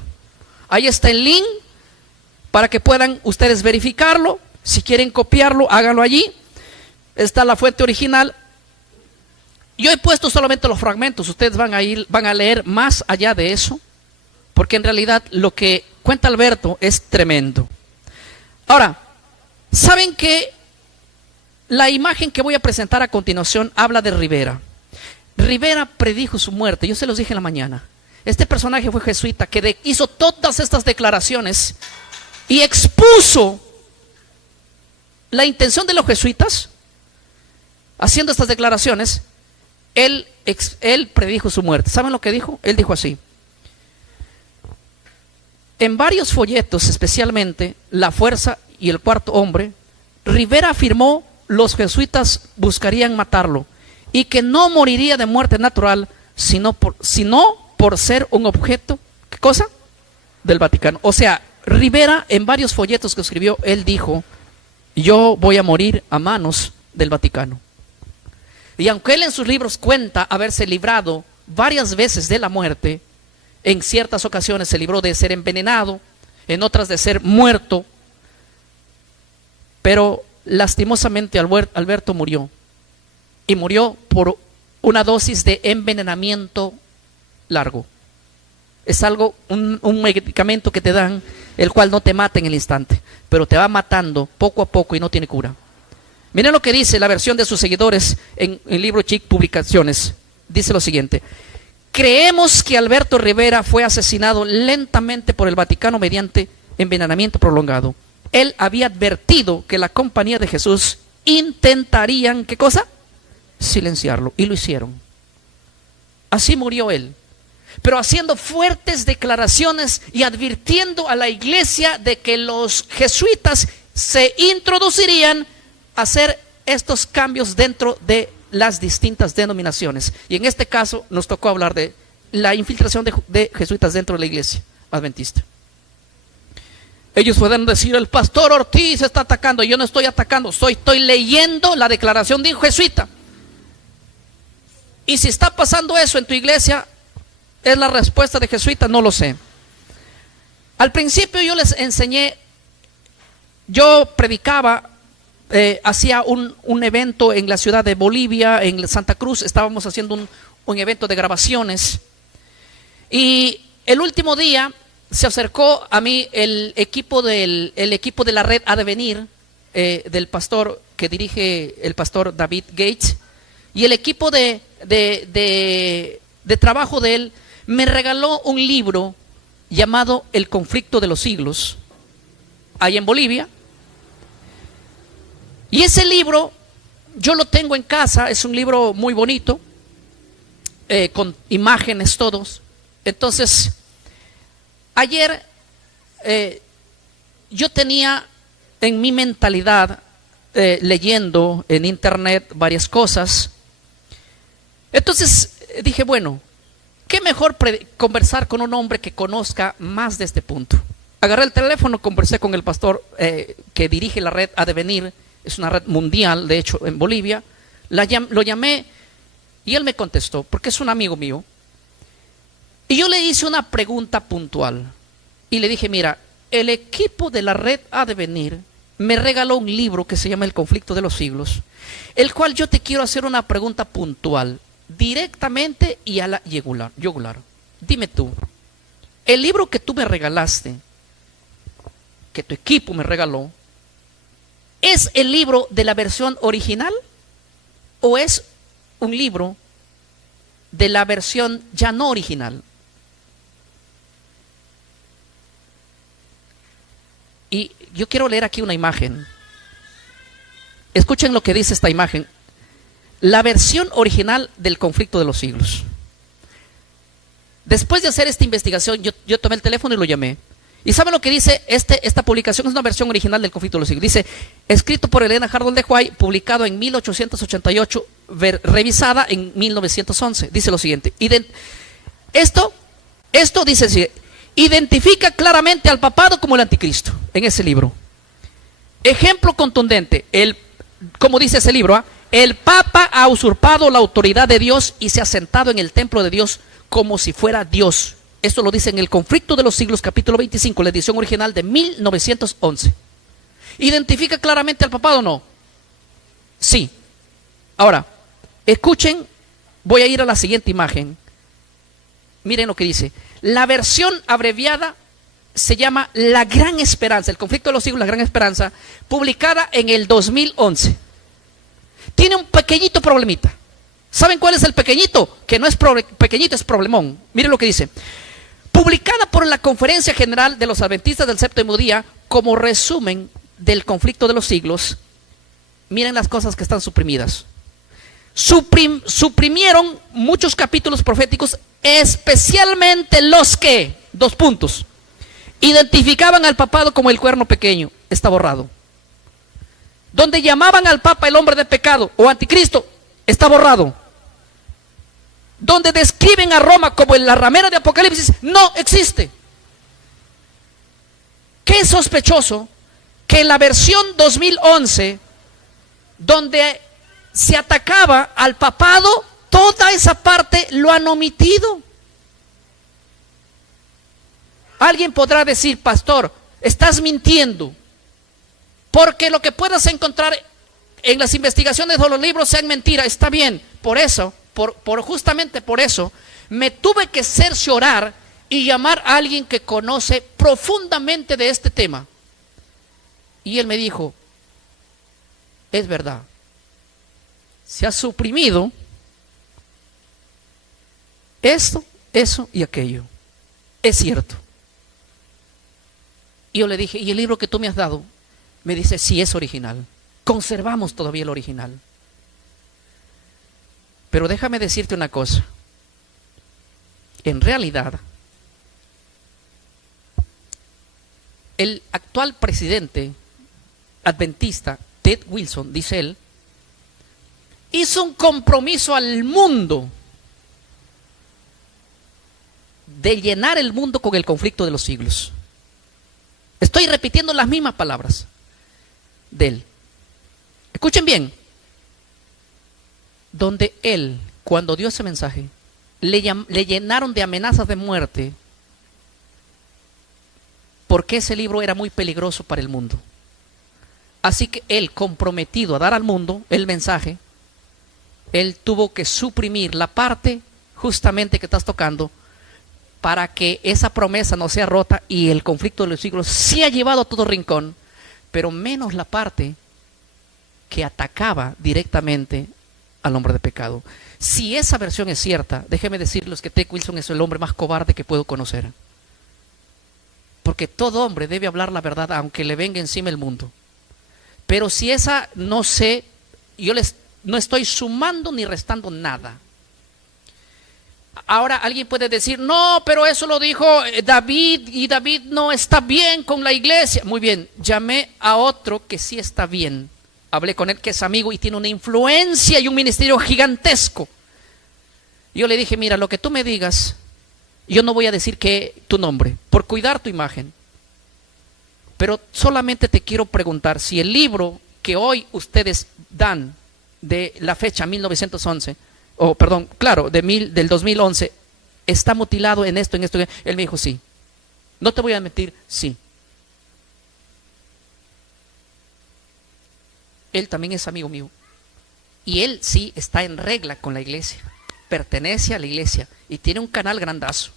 Ahí está el link para que puedan ustedes verificarlo. Si quieren copiarlo, háganlo allí. Está la fuente original. Yo he puesto solamente los fragmentos. Ustedes van a leer más allá de eso, porque en realidad lo que cuenta Alberto es tremendo. Ahora, ¿saben que la imagen que voy a presentar a continuación habla de Rivera? Rivera predijo su muerte. Yo se los dije en la mañana. Este personaje fue jesuita que hizo todas estas declaraciones y expuso la intención de los jesuitas. Haciendo estas declaraciones, él predijo su muerte. ¿Saben lo que dijo? Él dijo así: en varios folletos, especialmente La Fuerza y El Cuarto Hombre, Rivera afirmó los jesuitas buscarían matarlo y que no moriría de muerte natural, sino por ser un objeto, ¿qué cosa? Del Vaticano. O sea, Rivera, en varios folletos que escribió, él dijo: yo voy a morir a manos del Vaticano. Y aunque él en sus libros cuenta haberse librado varias veces de la muerte, en ciertas ocasiones se libró de ser envenenado, en otras de ser muerto, pero lastimosamente Alberto murió, y murió por una dosis de envenenamiento largo. Es algo, un medicamento que te dan, el cual no te mata en el instante, pero te va matando poco a poco y no tiene cura. Miren lo que dice la versión de sus seguidores en el libro Chic Publicaciones. Dice lo siguiente: creemos que Alberto Rivera fue asesinado lentamente por el Vaticano mediante envenenamiento prolongado. Él había advertido que la Compañía de Jesús intentarían, ¿qué cosa? Silenciarlo, y lo hicieron. Así murió él, pero haciendo fuertes declaraciones y advirtiendo a la iglesia de que los jesuitas se introducirían a hacer estos cambios dentro de las distintas denominaciones. Y en este caso nos tocó hablar de la infiltración de jesuitas dentro de la iglesia adventista. Ellos pueden decir: el pastor Ortiz está atacando. Yo no estoy atacando, estoy leyendo la declaración de un jesuita. Y si está pasando eso en tu iglesia, ¿es la respuesta de jesuita? No lo sé. Al principio yo les enseñé, yo predicaba, hacía un evento en la ciudad de Bolivia, en Santa Cruz. Estábamos haciendo un evento de grabaciones, y el último día se acercó a mí el equipo de la red Ha de Venir, del pastor que dirige el pastor David Gates, y el equipo de trabajo de él me regaló un libro llamado El conflicto de los siglos, ahí en Bolivia. Y ese libro yo lo tengo en casa, es un libro muy bonito, con imágenes todos. Entonces, ayer yo tenía en mi mentalidad, leyendo en internet varias cosas. Entonces dije, bueno, qué mejor conversar con un hombre que conozca más de este punto. Agarré el teléfono, conversé con el pastor que dirige la red Ha de Venir. Es una red mundial, de hecho, en Bolivia. Lo llamé y él me contestó, porque es un amigo mío. Y yo le hice una pregunta puntual y le dije: mira, el equipo de la red Ha de Venir me regaló un libro que se llama El conflicto de los siglos, el cual yo te quiero hacer una pregunta puntual, directamente y a la yugular. Dime tú, el libro que tú me regalaste, que tu equipo me regaló, ¿es el libro de la versión original o es un libro de la versión ya no original? Y yo quiero leer aquí una imagen. Escuchen lo que dice esta imagen: la versión original del conflicto de los siglos. Después de hacer esta investigación, yo tomé el teléfono y lo llamé. ¿Y saben lo que dice esta publicación? Es una versión original del conflicto de los siglos. Dice: escrito por Elena Hardol de Huay, publicado en 1888, revisada en 1911. Dice lo siguiente: esto dice así: identifica claramente al papado como el anticristo en ese libro. Ejemplo contundente, como dice ese libro, el Papa ha usurpado la autoridad de Dios y se ha sentado en el templo de Dios como si fuera Dios. Esto lo dice en El conflicto de los siglos, capítulo 25, la edición original de 1911. ¿Identifica claramente al papado o no? Sí. Ahora, escuchen, voy a ir a la siguiente imagen. Miren lo que dice. La versión abreviada se llama La Gran Esperanza, El conflicto de los siglos, La Gran Esperanza, publicada en el 2011. Tiene un pequeñito problemita. ¿Saben cuál es el pequeñito? Que no es pequeñito, es problemón. Miren lo que dice. Publicada por la Conferencia General de los Adventistas del Séptimo Día como resumen del conflicto de los siglos. Miren las cosas que están suprimidas. Suprimieron muchos capítulos proféticos, especialmente los que, identificaban al papado como el cuerno pequeño. Está borrado. Donde llamaban al papa el hombre de pecado o anticristo, está borrado. Donde describen a Roma como la ramera de Apocalipsis, no existe. Qué sospechoso que en la versión 2011, donde se atacaba al papado, toda esa parte lo han omitido. Alguien podrá decir, pastor, estás mintiendo, porque lo que puedas encontrar en las investigaciones de los libros sean mentiras. Está bien, por eso, justamente por eso, me tuve que cerciorar y llamar a alguien que conoce profundamente de este tema. Y él me dijo, es verdad, se ha suprimido esto, eso y aquello. Es cierto. Y yo le dije, ¿y el libro que tú me has dado? Me dice, sí, es original. Conservamos todavía el original. Pero déjame decirte una cosa. En realidad, el actual presidente adventista, Ted Wilson, dice él, hizo un compromiso al mundo de llenar el mundo con el conflicto de los siglos. Estoy repitiendo las mismas palabras de él. Escuchen bien. Donde él, cuando dio ese mensaje, le llenaron de amenazas de muerte, porque ese libro era muy peligroso para el mundo. Así que él, comprometido a dar al mundo el mensaje, él tuvo que suprimir la parte justamente que estás tocando, para que esa promesa no sea rota y el conflicto de los siglos sí ha llevado a todo rincón, pero menos la parte que atacaba directamente al hombre de pecado. Si esa versión es cierta, déjenme decirles que Ted Wilson es el hombre más cobarde que puedo conocer. Porque todo hombre debe hablar la verdad aunque le venga encima el mundo. Pero si esa no sé, no estoy sumando ni restando nada. Ahora alguien puede decir, no, pero eso lo dijo David y David no está bien con la iglesia. Muy bien, llamé a otro que sí está bien. Hablé con él, que es amigo y tiene una influencia y un ministerio gigantesco. Yo le dije, mira, lo que tú me digas, yo no voy a decir que tu nombre, por cuidar tu imagen. Pero solamente te quiero preguntar si el libro que hoy ustedes dan de la fecha 1911, del 2011, está mutilado en esto. Él me dijo, sí. No te voy a mentir, sí. Él también es amigo mío. Y él sí está en regla con la iglesia. Pertenece a la iglesia y tiene un canal grandazo.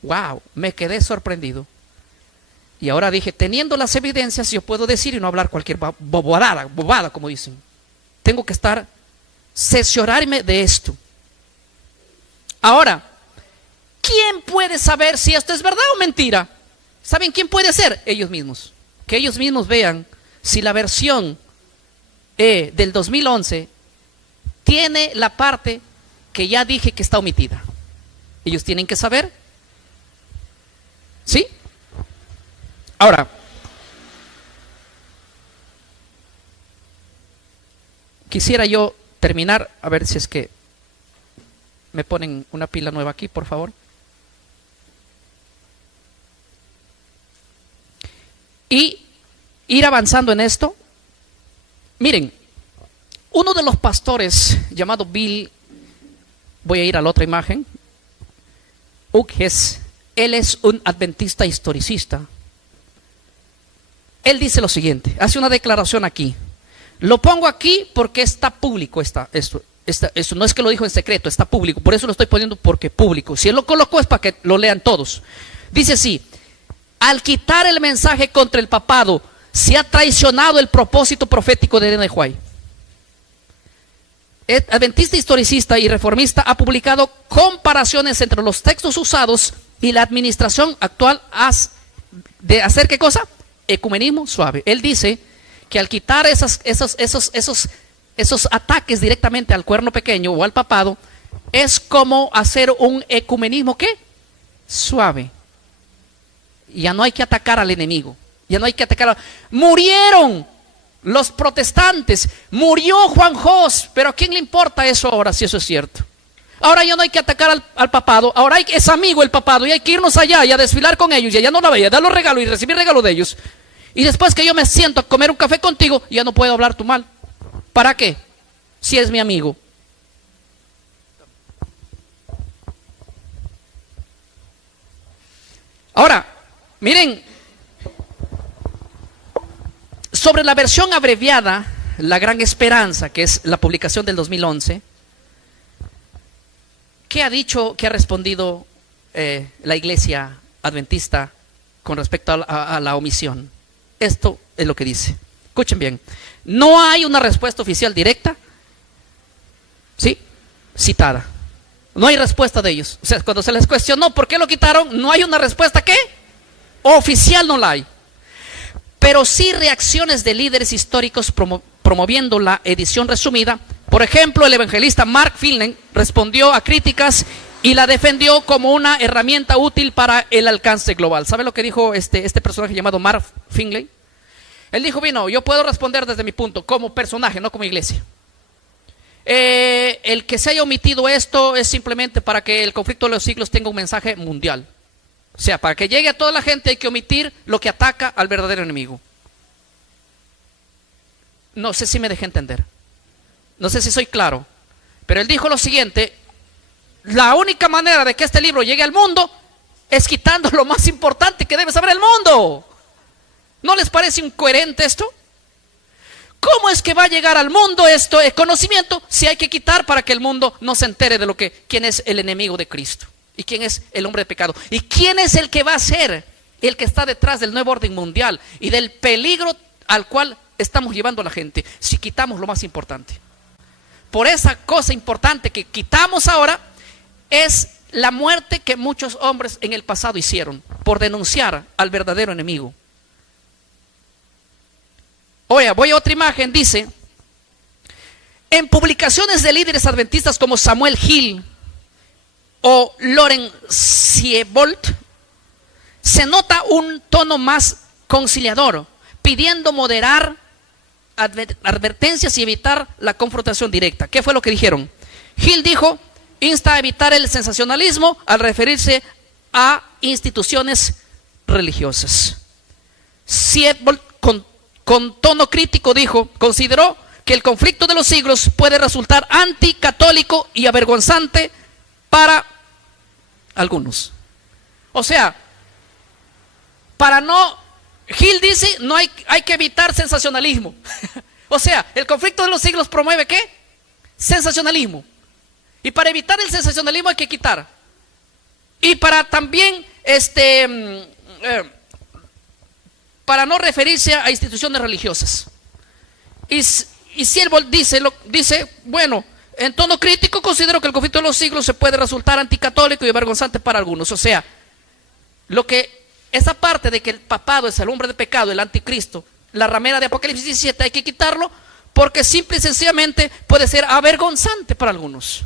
Wow, me quedé sorprendido. Y ahora dije, teniendo las evidencias, yo puedo decir y no hablar cualquier bobada, como dicen. Tengo que cerciorarme de esto. Ahora, ¿quién puede saber si esto es verdad o mentira? ¿Saben quién puede ser? Ellos mismos. Que ellos mismos vean si la versión del 2011 tiene la parte que ya dije que está omitida. Ellos tienen que saber. ¿Sí? Ahora, quisiera yo terminar, a ver si es que me ponen una pila nueva aquí, por favor. Y ir avanzando en esto. Miren, uno de los pastores llamado Bill, voy a ir a la otra imagen, Hughes, él es un adventista historicista. Él dice lo siguiente, hace una declaración aquí. Lo pongo aquí porque está público, esto no es que lo dijo en secreto, está público, por eso lo estoy poniendo porque público. Si él lo colocó es para que lo lean todos. Dice así: al quitar el mensaje contra el papado, se ha traicionado el propósito profético de Ellen G. White. El adventista historicista y reformista ha publicado comparaciones entre los textos usados y la administración actual de hacer ¿qué cosa? Ecumenismo suave. Él dice que al quitar esos ataques directamente al cuerno pequeño o al papado, es como hacer un ecumenismo ¿qué? Suave. Ya no hay que atacar al enemigo. Ya no hay que atacar. Murieron los protestantes. Murió Juan Jos. Pero ¿a quién le importa eso ahora, si eso es cierto? Ahora ya no hay que atacar al papado. Ahora es amigo el papado y hay que irnos allá y a desfilar con ellos. Y allá no la veía, dar los regalos y recibir regalos de ellos. Y después que yo me siento a comer un café contigo, ya no puedo hablar tu mal. ¿Para qué? Si es mi amigo. Ahora, miren, sobre la versión abreviada, La Gran Esperanza, que es la publicación del 2011, ¿qué ha dicho, qué ha respondido la Iglesia Adventista con respecto a la omisión? Esto es lo que dice. Escuchen bien. No hay una respuesta oficial directa, ¿sí?, citada. No hay respuesta de ellos. O sea, cuando se les cuestionó por qué lo quitaron, no hay una respuesta, ¿qué? Oficial no la hay. Pero sí reacciones de líderes históricos promoviendo la edición resumida. Por ejemplo, el evangelista Mark Finley respondió a críticas y la defendió como una herramienta útil para el alcance global. ¿Sabe lo que dijo este personaje llamado Mark Finley? Él dijo, bueno, yo puedo responder desde mi punto, como personaje, no como iglesia. El que se haya omitido esto es simplemente para que el conflicto de los siglos tenga un mensaje mundial. O sea, para que llegue a toda la gente hay que omitir lo que ataca al verdadero enemigo. No sé si me dejé entender. No sé si soy claro. Pero él dijo lo siguiente: la única manera de que este libro llegue al mundo es quitando lo más importante que debe saber el mundo. ¿No les parece incoherente esto? ¿Cómo es que va a llegar al mundo esto, el conocimiento, si hay que quitar para que el mundo no se entere de quién es el enemigo de Cristo? ¿Y quién es el hombre de pecado? ¿Y quién es el que va a ser el que está detrás del nuevo orden mundial y del peligro al cual estamos llevando a la gente si quitamos lo más importante? Por esa cosa importante que quitamos ahora es la muerte que muchos hombres en el pasado hicieron por denunciar al verdadero enemigo. Oye, voy a otra imagen, dice: en publicaciones de líderes adventistas como Samuel Hill o Loren Siebold, se nota un tono más conciliador, pidiendo moderar advertencias y evitar la confrontación directa. ¿Qué fue lo que dijeron? Hill dijo, insta a evitar el sensacionalismo al referirse a instituciones religiosas. Siebold, con tono crítico, dijo, consideró que el conflicto de los siglos puede resultar anticatólico y avergonzante para algunos. O sea, Gil dice, no hay que evitar sensacionalismo. O sea, el conflicto de los siglos promueve ¿qué? Sensacionalismo. Y para evitar el sensacionalismo hay que quitar. Y para también para no referirse a instituciones religiosas. Y Siebold dice, bueno, en tono crítico considero que el conflicto de los siglos se puede resultar anticatólico y avergonzante para algunos. O sea, esa parte de que el papado es el hombre de pecado, el anticristo, la ramera de Apocalipsis 17, hay que quitarlo porque simple y sencillamente puede ser avergonzante para algunos.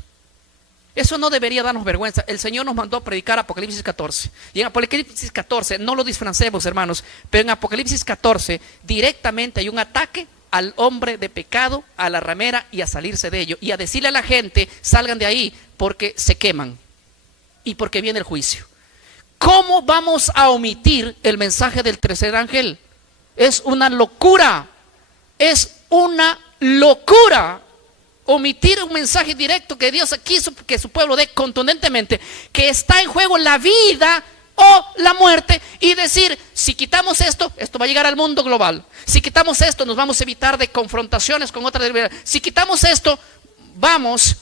Eso no debería darnos vergüenza. El Señor nos mandó a predicar Apocalipsis 14. Y en Apocalipsis 14, no lo disfrancemos, hermanos, pero en Apocalipsis 14 directamente hay un ataque al hombre de pecado, a la ramera y a salirse de ello. Y a decirle a la gente, salgan de ahí porque se queman y porque viene el juicio. ¿Cómo vamos a omitir el mensaje del tercer ángel? Es una locura. Es una locura. Omitir un mensaje directo que Dios quiso que su pueblo dé contundentemente, que está en juego la vida o la muerte, y decir, si quitamos esto va a llegar al mundo global. Si quitamos esto, nos vamos a evitar de confrontaciones con otras. Si quitamos esto, vamos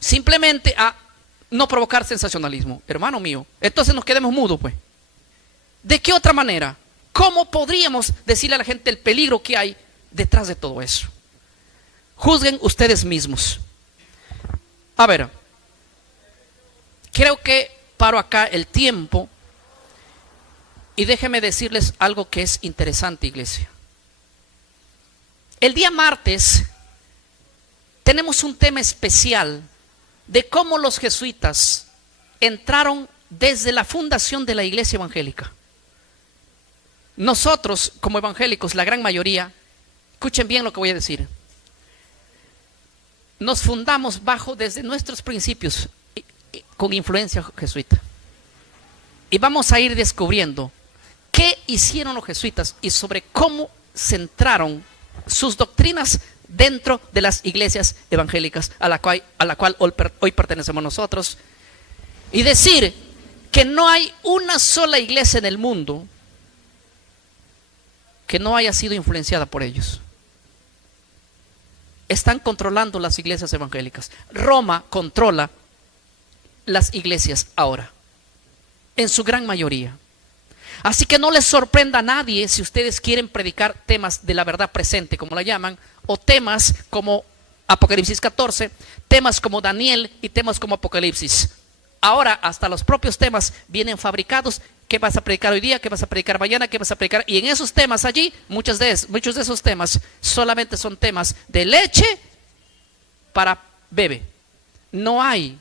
simplemente a no provocar sensacionalismo. Hermano mío, entonces nos quedemos mudos, pues. ¿De qué otra manera? ¿Cómo podríamos decirle a la gente el peligro que hay detrás de todo eso? Juzguen ustedes mismos. A ver, creo que paro acá el tiempo y déjenme decirles algo que es interesante, iglesia. El día martes tenemos un tema especial de cómo los jesuitas entraron desde la fundación de la iglesia evangélica. Nosotros, como evangélicos, la gran mayoría, escuchen bien lo que voy a decir, nos fundamos desde nuestros principios con influencia jesuita. Y vamos a ir descubriendo qué hicieron los jesuitas y sobre cómo centraron sus doctrinas dentro de las iglesias evangélicas a la cual hoy pertenecemos nosotros. Y decir que no hay una sola iglesia en el mundo que no haya sido influenciada por ellos. Están controlando las iglesias evangélicas. Roma controla las iglesias ahora, en su gran mayoría. Así que no les sorprenda a nadie si ustedes quieren predicar temas de la verdad presente, como la llaman, o temas como Apocalipsis 14, temas como Daniel y temas como Apocalipsis. Ahora hasta los propios temas vienen fabricados. ¿Qué vas a predicar hoy día? ¿Qué vas a predicar mañana? ¿Qué vas a predicar? Y en esos temas allí, muchos de esos temas solamente son temas de leche para bebé. No hay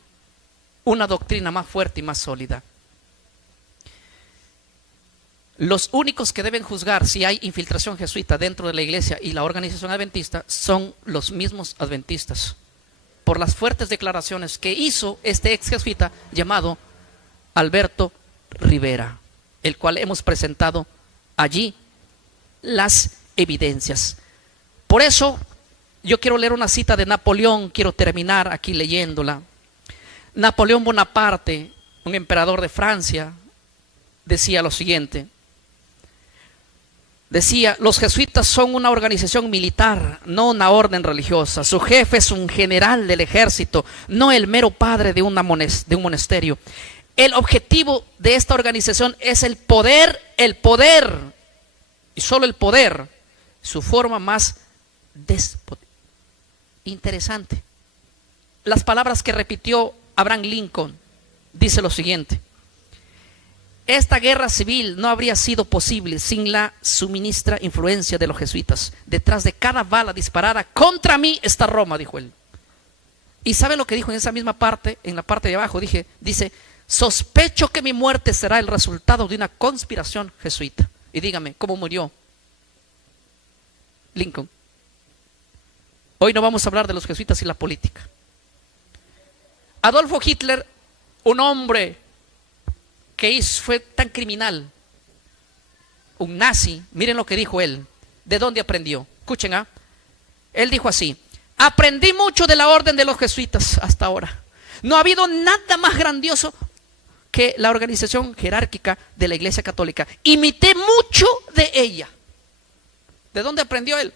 una doctrina más fuerte y más sólida. Los únicos que deben juzgar si hay infiltración jesuita dentro de la iglesia y la organización adventista son los mismos adventistas, por las fuertes declaraciones que hizo este ex jesuita llamado Alberto Rivera, el cual hemos presentado allí las evidencias. Por eso yo quiero leer una cita de Napoleón, quiero terminar aquí leyéndola. Napoleón Bonaparte, un emperador de Francia, decía lo siguiente. Decía: los jesuitas son una organización militar, no una orden religiosa. Su jefe es un general del ejército, no el mero padre de un monasterio. El objetivo de esta organización es el poder, y solo el poder, su forma más despótica. Interesante. Las palabras que repitió Abraham Lincoln, dice lo siguiente: esta guerra civil no habría sido posible sin la suministra influencia de los jesuitas. Detrás de cada bala disparada contra mí está Roma, dijo él. ¿Y sabe lo que dijo en esa misma parte, en la parte de abajo? Dice: sospecho que mi muerte será el resultado de una conspiración jesuita. Y dígame, ¿cómo murió Lincoln? Hoy no vamos a hablar de los jesuitas y la política. Adolfo Hitler, un hombre que fue tan criminal, un nazi, miren lo que dijo él. ¿De dónde aprendió? Escuchen, él dijo así: aprendí mucho de la orden de los jesuitas hasta ahora. No ha habido nada más grandioso que la organización jerárquica de la Iglesia Católica. Imité mucho de ella. ¿De dónde aprendió él?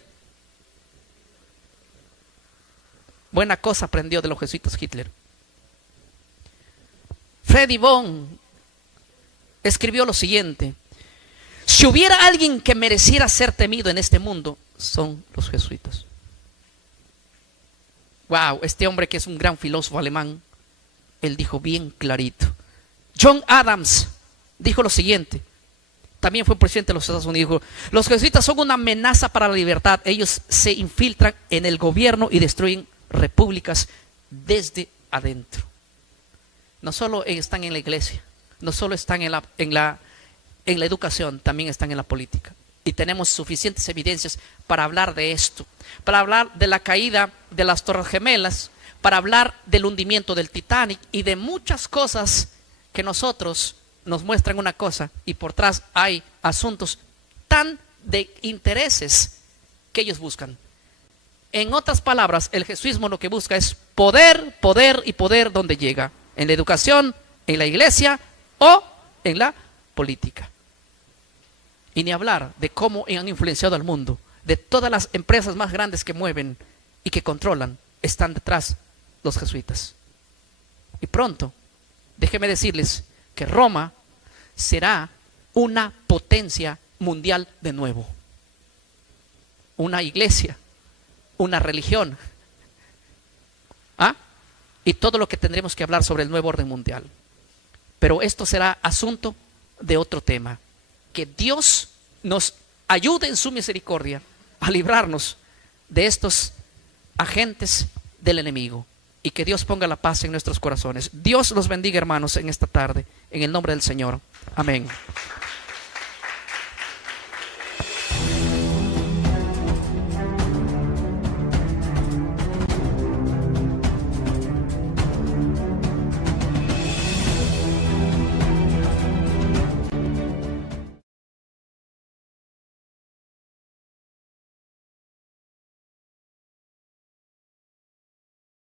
Buena cosa aprendió de los jesuitas Hitler. Freddy Von escribió lo siguiente: si hubiera alguien que mereciera ser temido en este mundo, son los jesuitas. Wow, este hombre que es un gran filósofo alemán, él dijo bien clarito. John Adams dijo lo siguiente, también fue presidente de los Estados Unidos, dijo: los jesuitas son una amenaza para la libertad. Ellos se infiltran en el gobierno y destruyen repúblicas desde adentro. No solo están en la iglesia, no solo están en la educación, también están en la política. Y tenemos suficientes evidencias para hablar de esto, para hablar de la caída de las Torres Gemelas, para hablar del hundimiento del Titanic y de muchas cosas que nosotros nos muestran una cosa y por atrás hay asuntos tan de intereses que ellos buscan. En otras palabras, el jesuismo lo que busca es poder, poder y poder donde llega, en la educación, en la iglesia o en la política. Y ni hablar de cómo han influenciado al mundo, de todas las empresas más grandes que mueven y que controlan, están detrás los jesuitas. Y pronto, déjenme decirles que Roma será una potencia mundial de nuevo. Una iglesia, una religión, y todo lo que tendremos que hablar sobre el nuevo orden mundial. Pero esto será asunto de otro tema. Que Dios nos ayude en su misericordia a librarnos de estos agentes del enemigo. Y que Dios ponga la paz en nuestros corazones. Dios los bendiga, hermanos, en esta tarde. En el nombre del Señor. Amén.